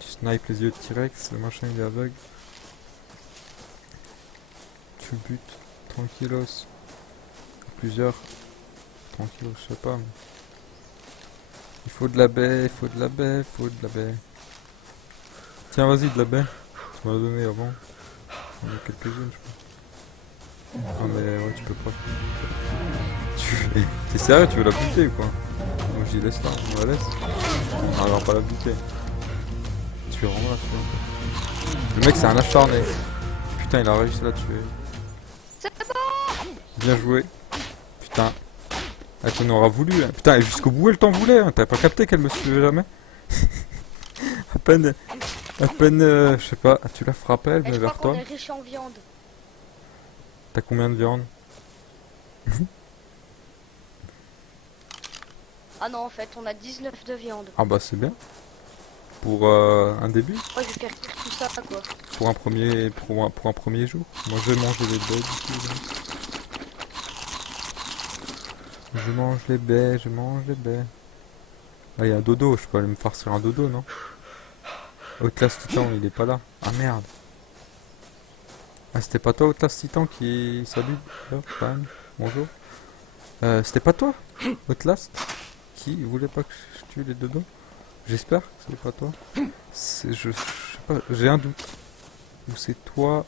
Tu snipes les yeux de T-Rex, le machin, il est aveugle. Tu butes. Tranquillos. Plusieurs. Tranquillos, je sais pas. Mais... il faut de la baie, il faut de la baie, il faut de la baie. Tiens, vas-y, de la baie. Tu m'as donné avant. Il y en a quelques-unes, je crois. Ah, mais ouais, tu peux pas. T'es sérieux, tu veux la buter ou quoi? Moi, je dis laisse là, on la laisse. On va pas la buter. Tu es vraiment la tuer. Le mec, c'est un acharné. Putain, il a réussi à la tuer. C'est bon. Bien joué. Putain. Elle t'en aura voulu. Hein. Putain, et jusqu'au bout, elle t'en voulait. Hein. T'avais pas capté qu'elle me suivait jamais. À peine, je sais pas, tu la frappais, elle Et venait je crois vers qu'on toi. est riche en viande. T'as combien de viande? Ah non, en fait, on a 19 de viande. Ah bah c'est bien. pour un début, Moi, je vais faire cuire tout ça, quoi. pour un premier jour. Moi je vais manger les baies du coup, là. Je mange les baies, je mange les baies. Ah, il y a un dodo, je peux aller me farcir un dodo, non? Outlast Titan, il est pas là. Ah merde. Ah, c'était pas toi, Outlast Titan, qui... Salut, fan, bonjour. C'était pas toi, Outlast, qui voulait pas que je tue les dodos? J'espère que c'est pas toi. Je sais pas, j'ai un doute. Ou c'est toi,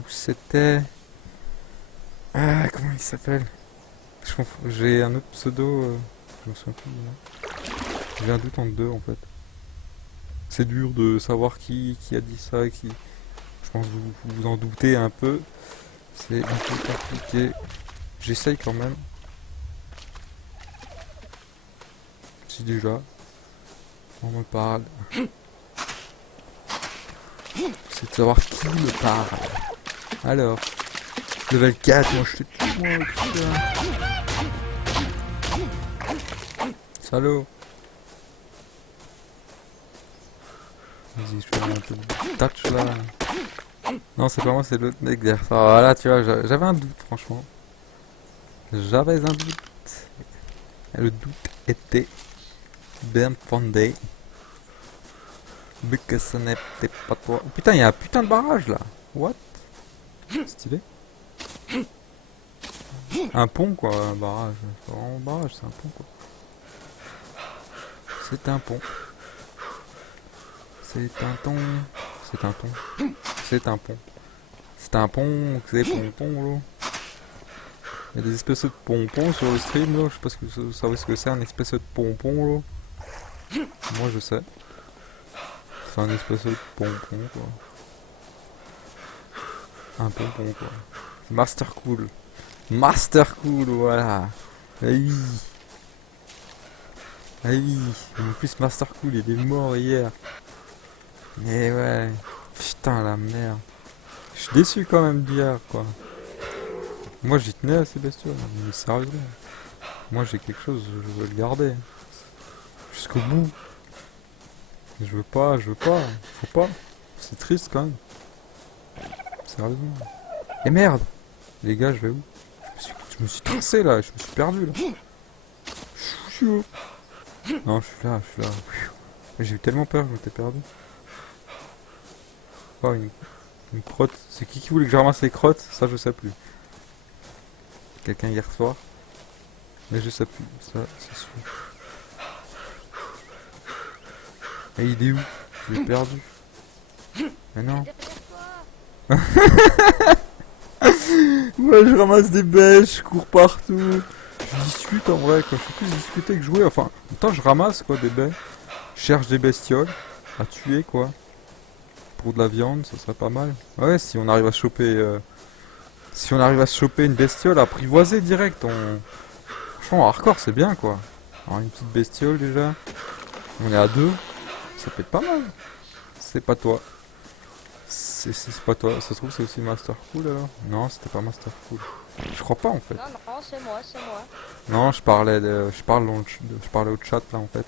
ou c'était... Ah, comment il s'appelle? J'ai un autre pseudo, je me souviens plus du nom. J'ai un doute entre deux en fait. C'est dur de savoir qui a dit ça et qui... Je pense que vous vous en doutez un peu. C'est un peu compliqué. J'essaye quand même. Si déjà, on me parle. C'est de savoir qui me parle. Alors, level 4, moi je te tue, moi, putain. Salaud. Vas-y, je fais un peu de touch là. Non, c'est pas moi, c'est l'autre mec derrière. Ah, voilà, tu vois, j'avais un doute, franchement. J'avais un doute. Et le doute était bien fondé. Vu que ce n'était pas toi. Oh, putain, il y a un putain de barrage là. What? Stylé. Un pont quoi, un barrage. C'est pas vraiment un barrage, c'est un pont quoi. C'est un pont. C'est un ton. C'est un ton. C'est un pont. C'est un pont, c'est pompon là. Il y a des espèces de pompons sur le stream là. Je sais pas ce que vous savez ce que c'est, un espèce de pompon là. Moi je sais. C'est un espèce de pompon quoi. Un pompon quoi. Master Cool. Master Cool, voilà. Ah oui. Ah oui. En plus Master Cool il est mort hier. Mais ouais. Putain la merde. Je suis déçu quand même d'hier quoi. Moi j'y tenais à ces bestioles. Mais sérieusement. Moi j'ai quelque chose, je veux le garder. Jusqu'au bout. Je veux pas, je veux pas. Faut pas. C'est triste quand même. Sérieusement. Et merde. Les gars, je vais où? Je me suis tracé là, je me suis perdu là. Je suis où? Non, je suis là, je suis là. J'ai eu tellement peur que je m'étais perdu. Oh, une crotte. C'est qui voulait que je ramasse les crottes? Ça, je sais plus. Quelqu'un hier soir. Mais je sais plus, ça, c'est sûr. Et il est où? Je l'ai perdu. Mais non. Ouais, je ramasse des bêches, je cours partout. Je discute en vrai, quoi. Je fais plus discuter que jouer. Enfin, en même temps, je ramasse quoi des baies. Je cherche des bestioles à tuer quoi. Pour de la viande, ça serait pas mal. Ouais, si on arrive à choper. Si on arrive à choper une bestiole apprivoisée direct, franchement, hardcore, c'est bien quoi. Alors, une petite bestiole déjà. On est à deux. Ça peut être pas mal. C'est pas toi. C'est pas toi. Ça se trouve, c'est aussi Master Cool alors? Non, c'était pas Master Cool. Je crois pas en fait. Non, non, c'est moi, c'est moi. Non, je parlais je parlais au chat là en fait.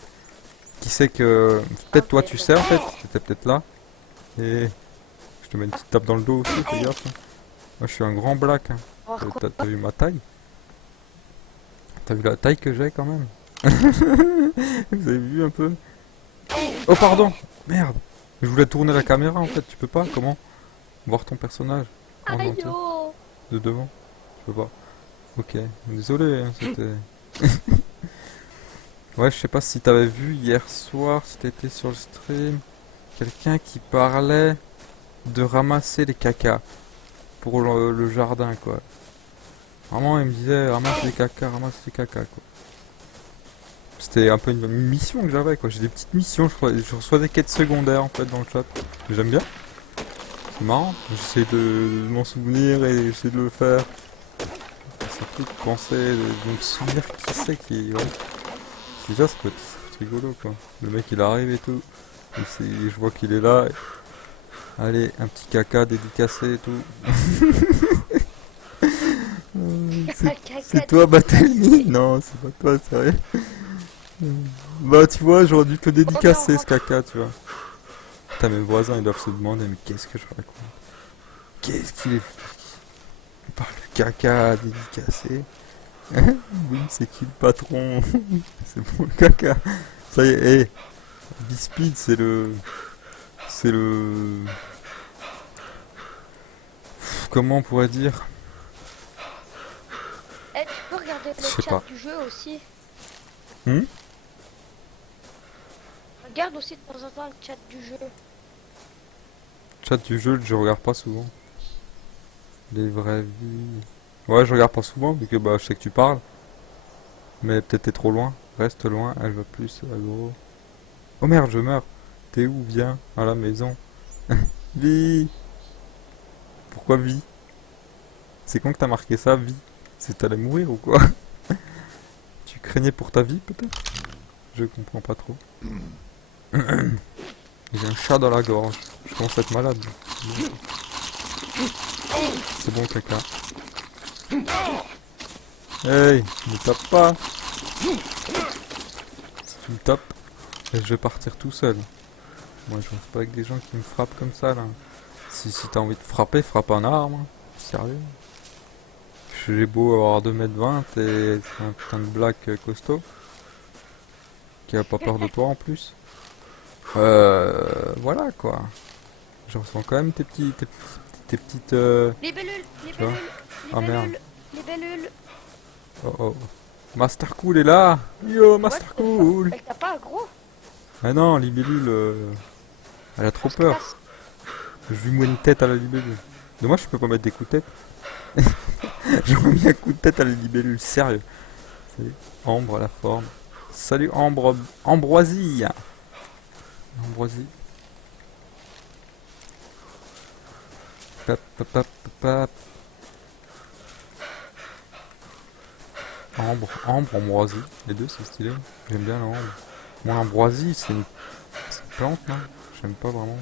Qui sait que peut-être toi tu sais en fait, t'étais peut-être là. Et je te mets une petite tape dans le dos aussi, fais gaffe. Hein. Moi je suis un grand black. Hein. Alors quoi? T'as vu ma taille? T'as vu la taille que j'ai quand même? Vous avez vu un peu? Oh pardon! Merde! Je voulais tourner la caméra en fait, tu peux pas? Comment? Voir ton personnage en Aïe entier. oh. De devant? Je peux pas. Ok, désolé, hein, c'était... Ouais, je sais pas si t'avais vu hier soir, si t'étais sur le stream, quelqu'un qui parlait de ramasser les cacas pour le jardin, quoi. Vraiment, il me disait ramasse les cacas, quoi. C'était un peu une mission que j'avais, quoi. J'ai des petites missions, je reçois des quêtes secondaires, en fait, dans le chat. J'aime bien. C'est marrant. J'essaie de m'en souvenir et j'essaie de le faire. Surtout de penser, de me souvenir qui c'est qui... Ouais. Déjà, ça peut être rigolo, quoi. Le mec, il arrive et tout. Je vois qu'il est là. Allez, un petit caca dédicacé et tout. C'est toi, Battlemy? Non, c'est pas toi, sérieux. Bah tu vois, j'aurais dû te le Ok, on dédicacer ce rentre. caca, tu vois. Putain, mes voisins ils doivent se demander, mais qu'est-ce que je raconte? Qu'est-ce qu'il est... Il parle de caca dédicacé. Oui, c'est qui le patron? C'est pour le caca. Ça y est, hey, Bispid, c'est le... Comment on pourrait dire? Eh, tu peux regarder Je le sais chat pas. du jeu aussi. Hmm. Regarde aussi de temps en temps le chat du jeu. Chat du jeu, je regarde pas souvent. Les vraies vies. Ouais, je regarde pas souvent, vu que bah, je sais que tu parles. Mais peut-être t'es trop loin. Reste loin, elle va plus, gros. Oh merde, je meurs. T'es où? Viens à la maison. Vie. Pourquoi vie? C'est quand que t'as marqué ça, vie? C'est t'allais mourir ou quoi? Tu craignais pour ta vie peut-être? Je comprends pas trop. J'ai un chat dans la gorge. Je commence à être malade. C'est bon caca. Hey, ne tape pas. Si tu me tapes, je vais partir tout seul. Moi je reste pas avec des gens qui me frappent comme ça là. Si t'as envie de frapper, frappe un arme. Sérieux. J'ai beau avoir 2,20 m et c'est un putain de black costaud. Qui a pas peur de toi en plus. Voilà quoi. Je ressens quand même tes petites... Libellule, tu vois. libellule, Ah merde. libellule, libellule. Oh oh. Master Cool est là. Yo, What Master the fuck? Cool. Elle t'a pas aggro? Ah non, Libellule, elle a trop On se peur. casse. Je lui mets une tête à la Libellule. Dommage, je peux pas mettre des coups de tête. J'aurais mis un coup de tête à la Libellule, sérieux. C'est Ambre à la forme. Salut Ambre, Ambroisie. Ambroisie. Pap, pap, pap, pap. Ambre, ambroisie. Les deux, c'est stylé. J'aime bien l'ambre. Moi, l'ambroisie, c'est une plante, non? J'aime pas vraiment.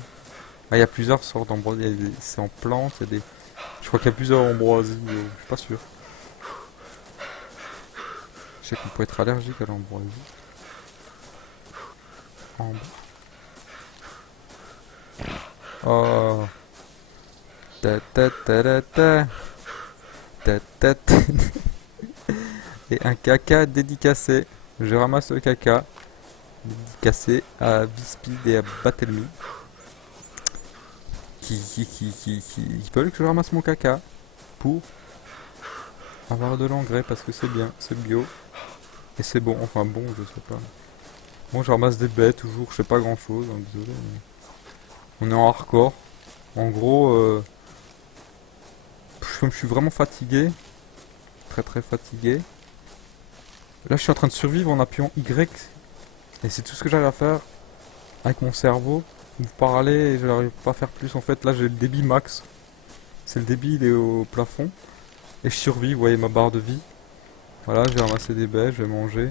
Ah, il y a plusieurs sortes d'ambroisie. C'est en plante, il y a des... Je crois qu'il y a plusieurs ambroisies. Je suis pas sûr. Je sais qu'on peut être allergique à l'ambroisie. Ambre. Oh. Ta ta ta ta ta. Ta ta ta. Et un caca dédicacé. Je ramasse le caca dédicacé à Vispid et à Battlemy qui veulent que je ramasse mon caca pour avoir de l'engrais parce que c'est bien, c'est bio et c'est bon. Enfin bon, je sais pas. Bon, je ramasse des baies toujours, je sais pas grand chose, hein, désolé. On est en hardcore. En gros, comme je suis vraiment fatigué, très très fatigué. Là, je suis en train de survivre en appuyant Y et c'est tout ce que j'arrive à faire avec mon cerveau. Vous parlez et je n'arrive pas à faire plus. En fait, là, j'ai le débit max. C'est le débit, il est au plafond. Et je survis, vous voyez ma barre de vie. Voilà, j'ai ramassé des baies, je vais manger.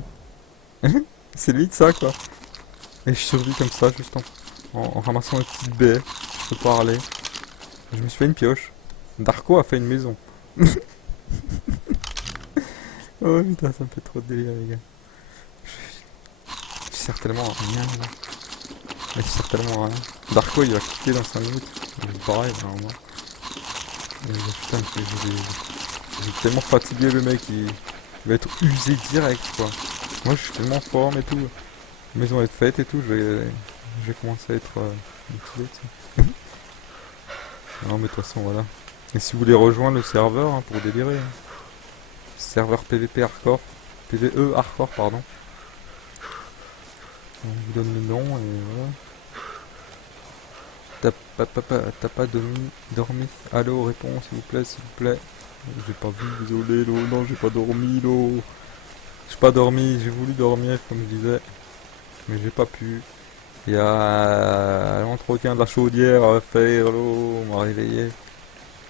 C'est limite ça, quoi. Et je survis comme ça, juste en ramassant des petites baies. Je peux parler. Je me suis fait une pioche. Darko a fait une maison. Oh putain, ça me fait trop de délire, les gars. Je sers tellement à rien, là. Mais je sers tellement à rien. Darko, il va quitter dans 5 minutes. Pareil, normalement. Putain, j'ai tellement fatigué le mec, il va être usé direct quoi. Moi je suis tellement en forme et tout. La maison va être faite et tout, je vais commencer à être motivé, tu sais. Non mais de toute façon voilà. Et si vous voulez rejoindre le serveur hein, pour délirer. Hein. Serveur PVP hardcore. PVE hardcore pardon. On vous donne le nom et voilà. T'as pas dormi. Allô, réponds s'il vous plaît, s'il vous plaît. J'ai pas vu, désolé, lo. Non, j'ai pas dormi, lo. J'ai pas dormi, j'ai voulu dormir, comme je disais. Mais j'ai pas pu. Il y a l'entretien de la chaudière à faire, lo. On m'a réveillé.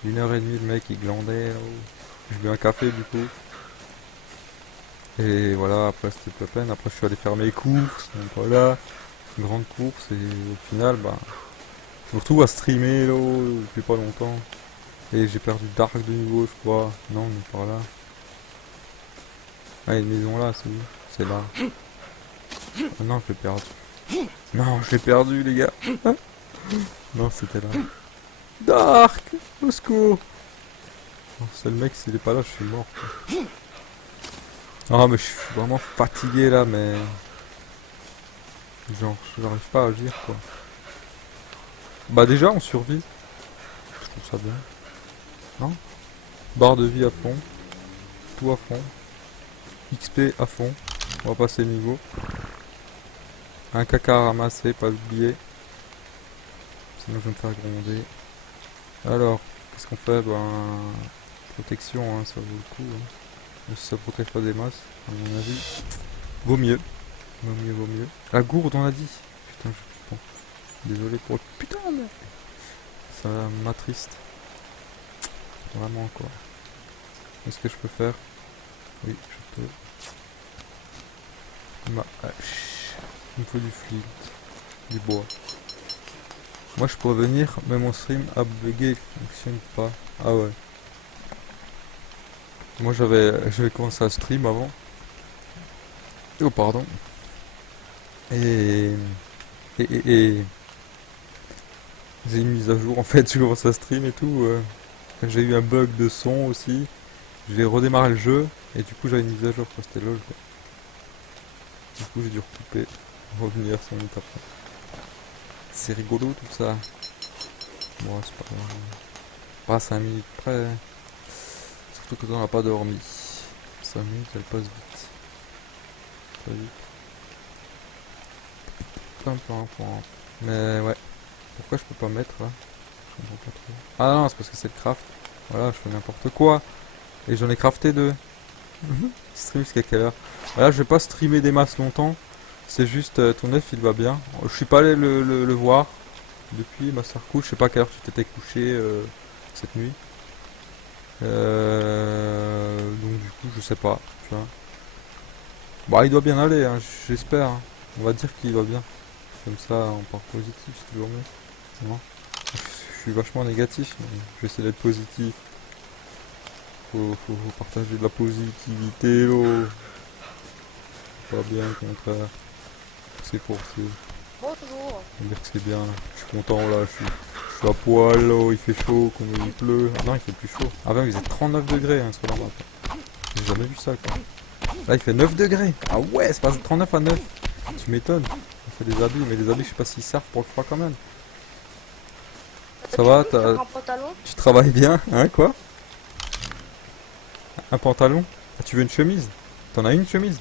1h30, le mec, il glandait, lo. J'ai bu un café, du coup. Et voilà, après, c'était pas la peine. Après, je suis allé faire mes courses. Donc voilà. Grande course. Et au final, bah... Je me retrouve à streamer, lo, depuis pas longtemps. Et j'ai perdu Dark de niveau, je crois. Non, on est par là. Ah, il y a une maison là, c'est où? C'est là. Oh non, je l'ai perdu. Non, je l'ai perdu, les gars. Non, c'était là. Dark, au secours. Oh, c'est le mec, s'il est pas là, je suis mort. Quoi. Ah, mais je suis vraiment fatigué là, mais... Genre, j'arrive pas à agir, quoi. Bah déjà, on survit. Je trouve ça bien. Non? Barre de vie à fond. Tout à fond. XP à fond. On va passer le niveau. Un caca à ramasser, pas oublier. Sinon je vais me faire gronder. Alors, qu'est-ce qu'on fait? Ben... Protection, hein, ça vaut le coup. Hein. Même si ça protège pas des masses, à mon avis. Vaut mieux. Vaut mieux, vaut mieux. La gourde, on a dit. Putain, bon. Désolé pour le putain de... Ça m'attriste. Vraiment, quoi. Est-ce que je peux faire? Oui, je peux. Ma hache. Il me faut du flint. Du bois. Moi, je pourrais venir, mais mon stream a bugué, il fonctionne pas. Ah ouais. Moi, j'avais commencé à stream avant. Oh, pardon. Et... Et... J'ai une mise à jour, en fait, je commence à stream et tout. J'ai eu un bug de son aussi. J'ai redémarré le jeu, et du coup, j'avais une mise à jour, quoi, c'était lol, quoi. Du coup, j'ai dû recouper, revenir 5 minutes après. C'est rigolo, tout ça. Bon, c'est pas grave. Pas 5 minutes près. Surtout quand on n'a pas dormi. 5 minutes, elles passent vite. Très vite. Mais ouais. Pourquoi je peux pas mettre là? Je comprends pas trop. Ah non, c'est parce que c'est le craft. Voilà, je fais n'importe quoi. Et j'en ai crafté 2. Stream jusqu'à quelle heure? Voilà, je vais pas streamer des masses longtemps. C'est juste ton œuf il va bien. Je suis pas allé le voir depuis ma soeur couche. Je sais pas à quelle heure tu t'étais couché cette nuit. Donc du coup je sais pas. Tu vois. Bah il doit bien aller, hein, j'espère. Hein. On va dire qu'il va bien. Comme ça on part positif, c'est toujours mieux. Non. Je suis vachement négatif, mais je vais essayer d'être positif. Faut partager de la positivité, là. Pas bien, au contraire. C'est forcé. Bonjour. On va dire que c'est bien. Je suis content, là. Je suis à poil, là. Il fait chaud, comme il pleut. Ah non, il fait plus chaud. Ah ben, il faisait 39 degrés hein, sur la map. J'ai jamais vu ça, quoi. Là, il fait 9 degrés. Ah ouais, c'est passé de 39 à 9. Tu m'étonnes. On fait des habits, mais des habits, je sais pas s'ils servent pour le froid quand même. Ça va, Un pantalon? tu travailles bien, hein, quoi? Un pantalon? Ah, tu veux une chemise? T'en as une chemise?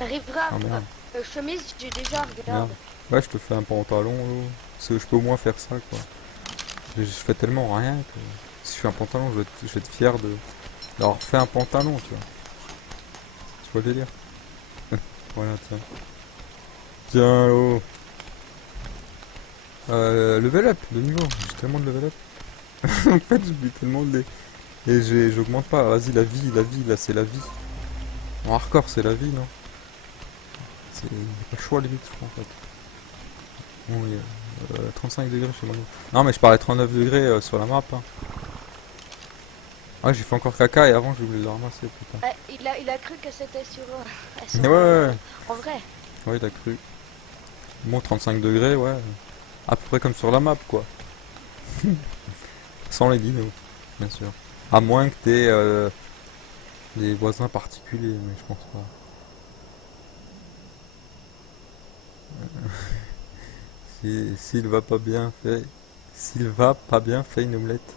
Arrivera. Ah merde. Chemise, j'ai déjà, Merde. regarde. Ouais, je te fais un pantalon, là. Parce que je peux au moins faire ça, quoi. Je fais tellement rien que... Si je fais un pantalon, je vais être fier d'avoir fait un pantalon, tu vois. Tu vois le délire? Voilà, tiens. Tiens, oh. Level up, de niveau. J'ai tellement de level up. En fait, j'oublie tellement de... Et j'augmente pas. Vas-y, la vie, là, c'est la vie. En hardcore, c'est la vie, non? C'est pas le choix, limite, je crois, en fait. Bon, il y a 35 degrés chez moi. Non, mais je parlais 39 degrés sur la map. Hein. Ah, j'ai fait encore caca et avant, j'ai oublié de le ramasser, putain. Il a cru que c'était sur... Ouais, ouais. En vrai. Ouais, il a cru. Bon, 35 degrés, ouais. À peu près comme sur la map, quoi. Sans les dinos, bien sûr. À moins que t'aies des voisins particuliers, mais je pense pas. S'il va pas bien, fais une omelette.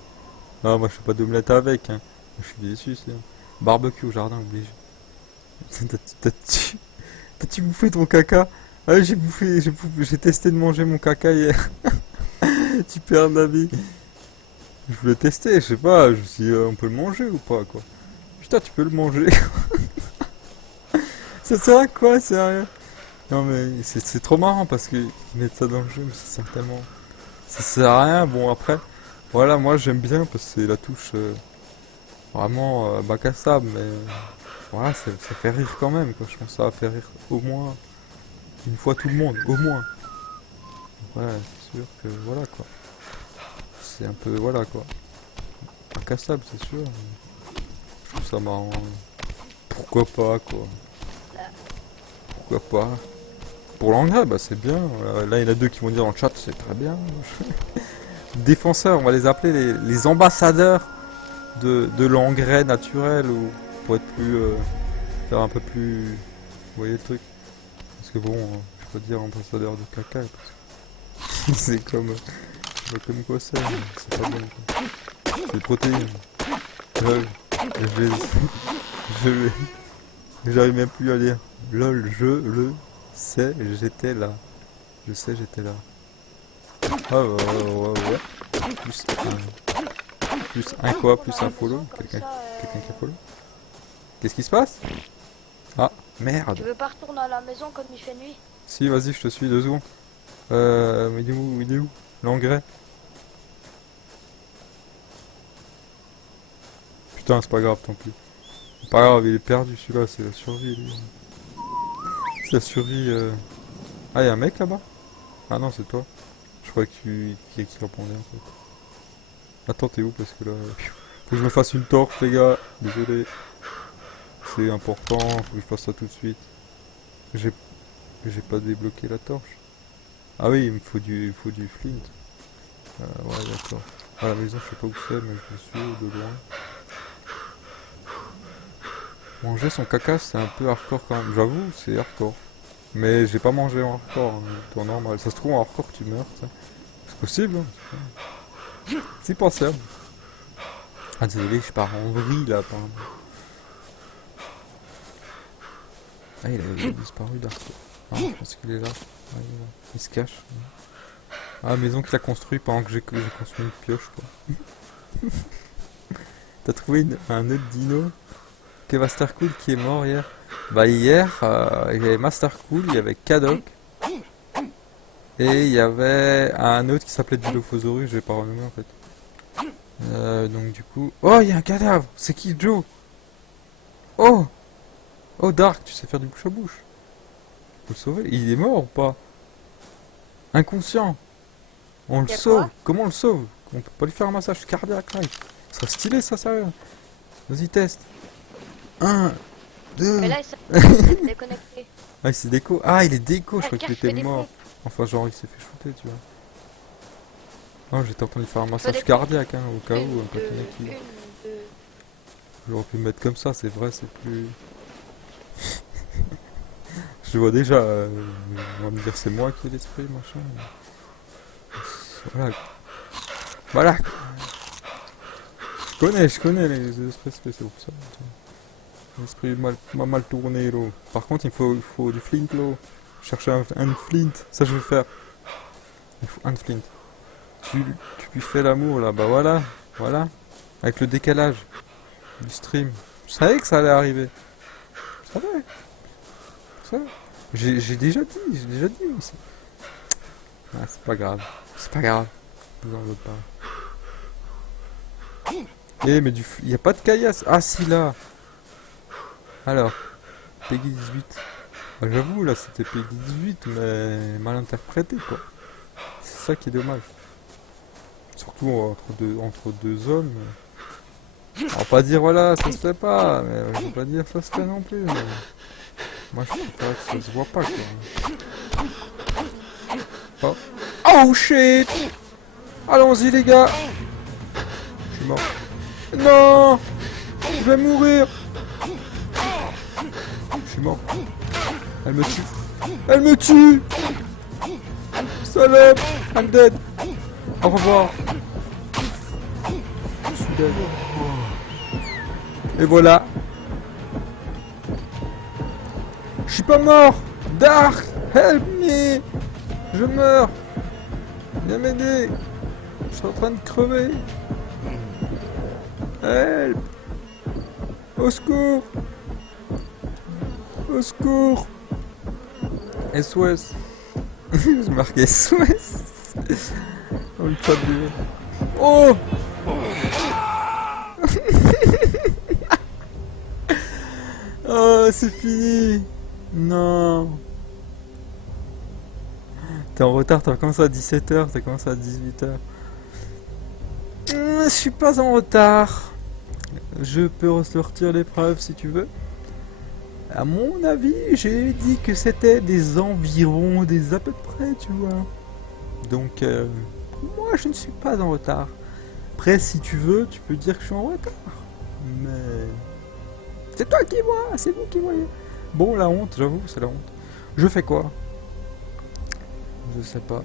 Ah, moi je fais pas d'omelette avec, hein. Je suis déçu, sinon. Barbecue au jardin, obligé. T'as-tu bouffé ton caca? Ah, j'ai testé de manger mon caca hier. Tu perds d'avis. Je voulais tester, je sais pas, je me suis dit, on peut le manger ou pas, quoi. Putain, tu peux le manger. Ça sert à quoi, sérieux? Non, mais c'est trop marrant parce qu'ils mettent ça dans le jeu, mais ça sert tellement. Ça sert à rien, bon, après. Voilà, moi j'aime bien parce que c'est la touche vraiment bac à sable, mais voilà, ça fait rire quand même, quoi. Je pense que ça va faire rire au moins une fois tout le monde, au moins. Ouais, c'est sûr que voilà, quoi. C'est un peu, voilà, quoi. Bac à sable, c'est sûr. Mais je trouve ça marrant. Pourquoi pas, quoi. Pourquoi pas. pour l'engrais, bah c'est bien. Là, il y en a deux qui vont dire dans le chat, c'est très bien. Défenseurs, on va les appeler les ambassadeurs de l'engrais naturel, ou pour être plus... faire un peu plus... Vous voyez le truc? Parce que bon, je peux dire ambassadeur de caca, parce que c'est comme quoi c'est pas bon. C'est des protéines. Lol, j'arrive même plus à lire. Lol, je le sais, j'étais là. Je sais, j'étais là. Ah ouais. Plus un quoi, plus un follow. Quelqu'un qui a follow. Qu'est-ce qui se passe? Ah, merde. Tu veux pas retourner à la maison comme il fait nuit? Si, vas-y, je te suis 2 secondes. Mais il est où l'engrais? Putain, c'est pas grave, tant pis. C'est pas grave, il est perdu celui-là, c'est la survie, lui. C'est la survie. Ah, y'a un mec là-bas? Ah non, c'est toi. Je croyais qu'il répondait en fait. Attends, t'es où? Parce que là. Faut que je me fasse une torche, les gars. Désolé. C'est important, faut que je fasse ça tout de suite. J'ai pas débloqué la torche. Ah oui, il me faut du flint. Ouais, d'accord. À la maison, je sais pas où c'est, mais je suis de loin. Manger son caca, c'est un peu hardcore quand même. J'avoue, c'est hardcore. Mais j'ai pas mangé en hardcore, hein, temps normal. Ça se trouve en hardcore, tu meurs, ça. C'est possible, hein. C'est pensable. Ah, désolé, je pars en vrille là, par exemple. Ah, il a disparu d'hardcore. Ah, je pense qu'il est là. Ah, il est là. Il se cache. Ah, maison qu'il a construit pendant que j'ai construit une pioche, quoi. T'as trouvé un autre dino? Que Master Cool qui est mort hier. Bah hier, il y avait Master Cool, il y avait Kadok. Et il y avait un autre qui s'appelait Dilophosaurus, je vais pas renommer en fait. Donc du coup... Oh, il y a un cadavre. C'est qui, Joe? Oh. Oh, Dark, tu sais faire du bouche à bouche. Faut le sauver. Il est mort ou pas? Inconscient. On le sauve. Comment on le sauve? On peut pas lui faire un massage cardiaque là. Ça serait stylé ça, sérieux. Vas-y, teste. 1, 2... Mais là, il s'est déconnecté. Ah, il s'est déco. Ah, il est déco, je crois qu'il était des mort. Enfin, genre, il s'est fait shooter, tu vois. Oh, j'étais en train de lui faire un massage cardiaque, hein, au cas où, un papinet qui... J'aurais pu me mettre comme ça, c'est vrai, c'est plus... Je le vois déjà, on va me dire c'est moi qui ai l'esprit, machin. Voilà. Voilà. Je connais les esprits spéciaux, ça. L'esprit m'a mal tourné, là. Par contre, il faut du flint, là. Chercher un flint, ça je vais faire. Il faut un flint. Tu lui fais l'amour, là, bah voilà. Avec le décalage du stream. Je savais que ça allait arriver. Je savais. J'ai déjà dit. Ah, c'est pas grave. Je vous en veux pas. Mais il n'y a pas de caillasse. Ah, si, là. Alors, Peggy 18. Bah, j'avoue, là, c'était Peggy 18, mais mal interprété, quoi. C'est ça qui est dommage. Surtout entre deux hommes. On va pas dire, voilà, ça se fait pas, mais je vais pas dire ça se fait non plus. Mais... Moi, je préfère que ça se voit pas, quoi. Oh, oh shit! Allons-y, les gars! Je suis mort. Non! Je vais mourir! Je suis mort. Elle me tue! Salope! I'm dead! Au revoir! Je suis dead. Et voilà! Je suis pas mort! Dark! Help me! Je meurs! Viens m'aider! Je suis en train de crever! Help! Au secours! Au secours! SOS! J'ai marqué SOS! On le chat du... Oh! Oh, c'est fini! Non! T'es en retard, t'as commencé à 17h, t'as commencé à 18h. Je suis pas en retard. Je peux ressortir l'épreuve si tu veux. À mon avis, j'ai dit que c'était des environs, des à peu près, tu vois. Donc, moi, je ne suis pas en retard. Après, si tu veux, tu peux dire que je suis en retard. Mais... c'est toi qui vois, c'est vous qui voyez. Bon, la honte, j'avoue, c'est la honte. Je fais quoi? Je sais pas.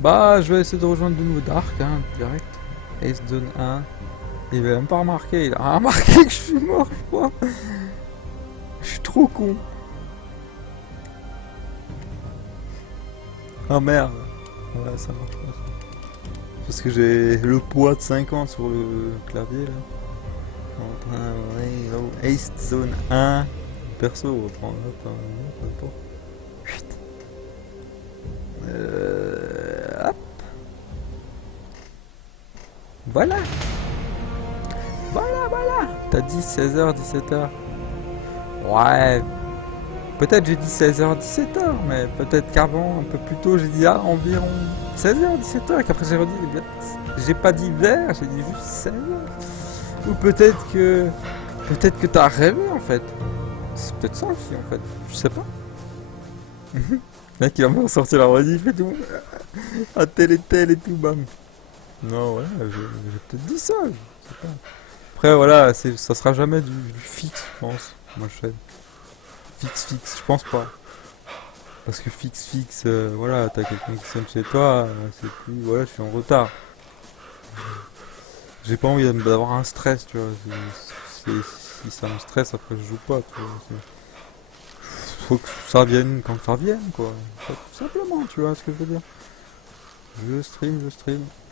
Bah, je vais essayer de rejoindre de nouveau Dark, hein, direct. Ace Zone 1. Il va même pas remarquer, il a remarqué que je suis mort, je crois. Je suis trop con. Ah merde. Ouais, ça marche pas. Parce que j'ai le poids de 50 sur le clavier là. Ace Zone 1. Perso, on va prendre peu importe. Chut. Hop. Voilà. Voilà. T'as dit 16h, 17h. Ouais. Peut-être j'ai dit 16h, 17h, mais peut-être qu'avant, un peu plus tôt, j'ai dit environ 16h, 17h, et qu'après j'ai redit, j'ai pas dit vers, j'ai dit juste 16h. Ou peut-être que t'as rêvé en fait. C'est peut-être ça aussi en fait, je sais pas. Le mec il va me ressortir la rediff et tout. À tel et tout, bam. Non, ouais, j'ai peut-être dit ça, je sais pas. Après voilà, ça sera jamais du fixe, je pense, ma chaîne. Fixe, je pense pas. Parce que fixe, voilà, t'as quelqu'un qui sonne chez toi, c'est plus, voilà, je suis en retard. J'ai pas envie d'avoir un stress, tu vois. Si ça me stresse, après je joue pas, tu vois. Faut que ça vienne quand ça vienne, quoi. Tout simplement, tu vois ce que je veux dire. Je stream.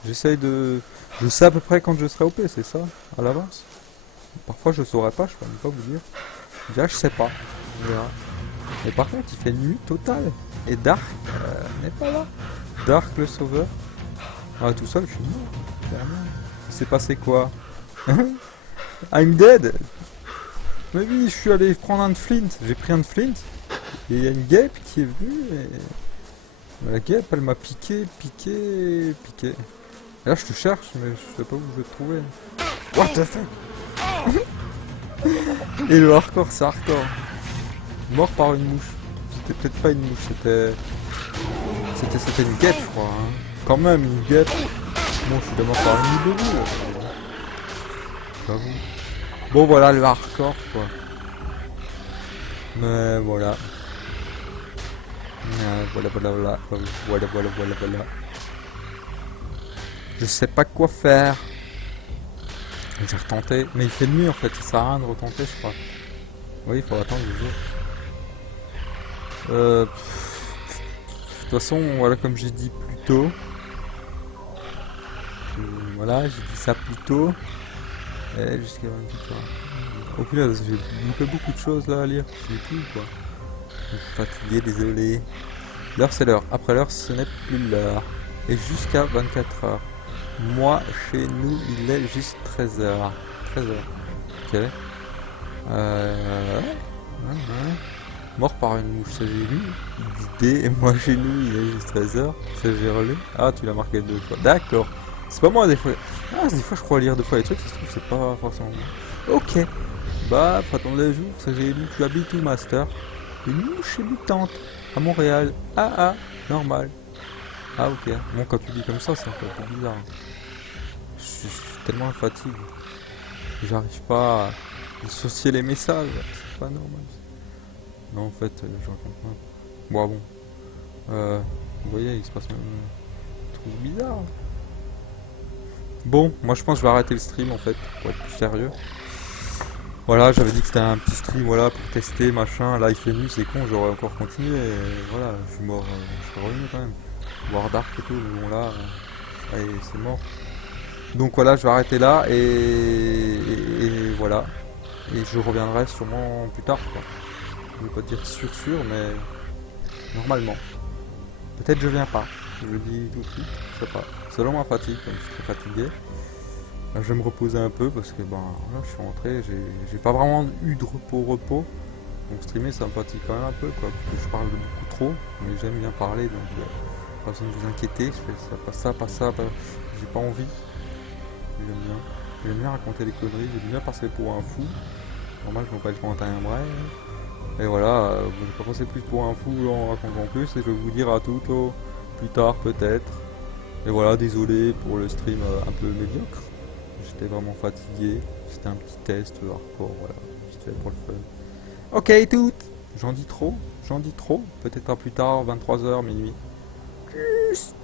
J'essaye de... Je sais à peu près quand je serai OP, c'est ça, à l'avance. Parfois je saurais pas, je peux même pas vous dire. Déjà, je sais pas. On verra. Mais par contre, il fait nuit totale. Et Dark n'est pas là. Dark le sauveur. Ah, tout seul, je suis mort. Clairement. Il s'est passé quoi? I'm dead. Mais oui, je suis allé prendre un flint. J'ai pris un flint. Et il y a une guêpe qui est venue. Et... la guêpe, elle m'a piqué. Et là, je te cherche, mais je sais pas où je vais te trouver. What the fuck? Et le hardcore, c'est hardcore. Mort par une mouche. C'était peut-être pas une mouche, c'était une guêpe, je crois. Hein. Quand même, une guêpe. Bon, je suis d'abord par une nid là. J'avoue. Bon, voilà le hardcore, quoi. Mais voilà. Voilà. Je sais pas quoi faire. J'ai retenté. Mais il fait nuit en fait, ça sert à rien de retenter, je crois. Oui, il faut attendre le jour. De toute façon, voilà, comme j'ai dit plus tôt. Voilà, j'ai dit ça plus tôt. Et jusqu'à 28 heures. Au final, j'ai loupé beaucoup de choses là à lire. J'ai tout quoi. Je suis fatigué, désolé. L'heure c'est l'heure. Après l'heure, ce n'est plus l'heure. Et jusqu'à 24 heures. Moi, chez nous, il est juste 13 heures. 13 heures. Ok. Ouais. Mort par une mouche, ça j'ai lu. D'idée, et moi chez nous, il est juste 13 heures. Ça j'ai relu. Ah, tu l'as marqué 2 fois. D'accord. C'est pas moi des fois. Ah, des fois je crois lire 2 fois les trucs, ça se trouve c'est pas forcément moi. Ok. Bah, faut attendre les jours. Ça j'ai lu. Tu habites où, Master? Une mouche mutante à Montréal. Ah, normal. Ah, ok. Bon, quand tu dis comme ça, c'est un peu bizarre. Je suis tellement fatigué. J'arrive pas à dissocier les messages. C'est pas normal. Non, en fait, je raconte pas. Bon. Vous voyez, il se passe même des trucs bizarres. Bon, moi je pense que je vais arrêter le stream en fait, pour être plus sérieux. Voilà, j'avais dit que c'était un petit stream, voilà, pour tester, machin. Là, il fait nuit, c'est con, j'aurais encore continué. Et voilà, je suis mort, je suis revenu quand même. Voir Dark et tout, bon là, allez, c'est mort. Donc voilà, je vais arrêter là et voilà. Et je reviendrai sûrement plus tard, quoi. Je vais pas dire sûr, mais normalement. Peut-être je viens pas, je le dis tout de suite, je sais pas. Selon ma fatigue, comme je suis très fatigué. Là, je vais me reposer un peu parce que ben là je suis rentré, j'ai pas vraiment eu de repos. Donc streamer ça me fatigue quand même un peu quoi, parce que je parle beaucoup trop, mais j'aime bien parler donc pas besoin de vous inquiéter, je fais ça, pas ça, j'ai pas envie. J'aime bien raconter des conneries, j'aime bien passer pour un fou. Normal je m'appelle Quentin Bray. Et voilà, je vais pas passer plus pour un fou en racontant plus, et je vais vous dire à toutes plus tard peut-être. Et voilà, désolé pour le stream un peu médiocre. J'étais vraiment fatigué. C'était un petit test hardcore, voilà, vite fait pour le fun. Ok, toutes. J'en dis trop. Peut-être à plus tard, 23h, minuit. Tchuss.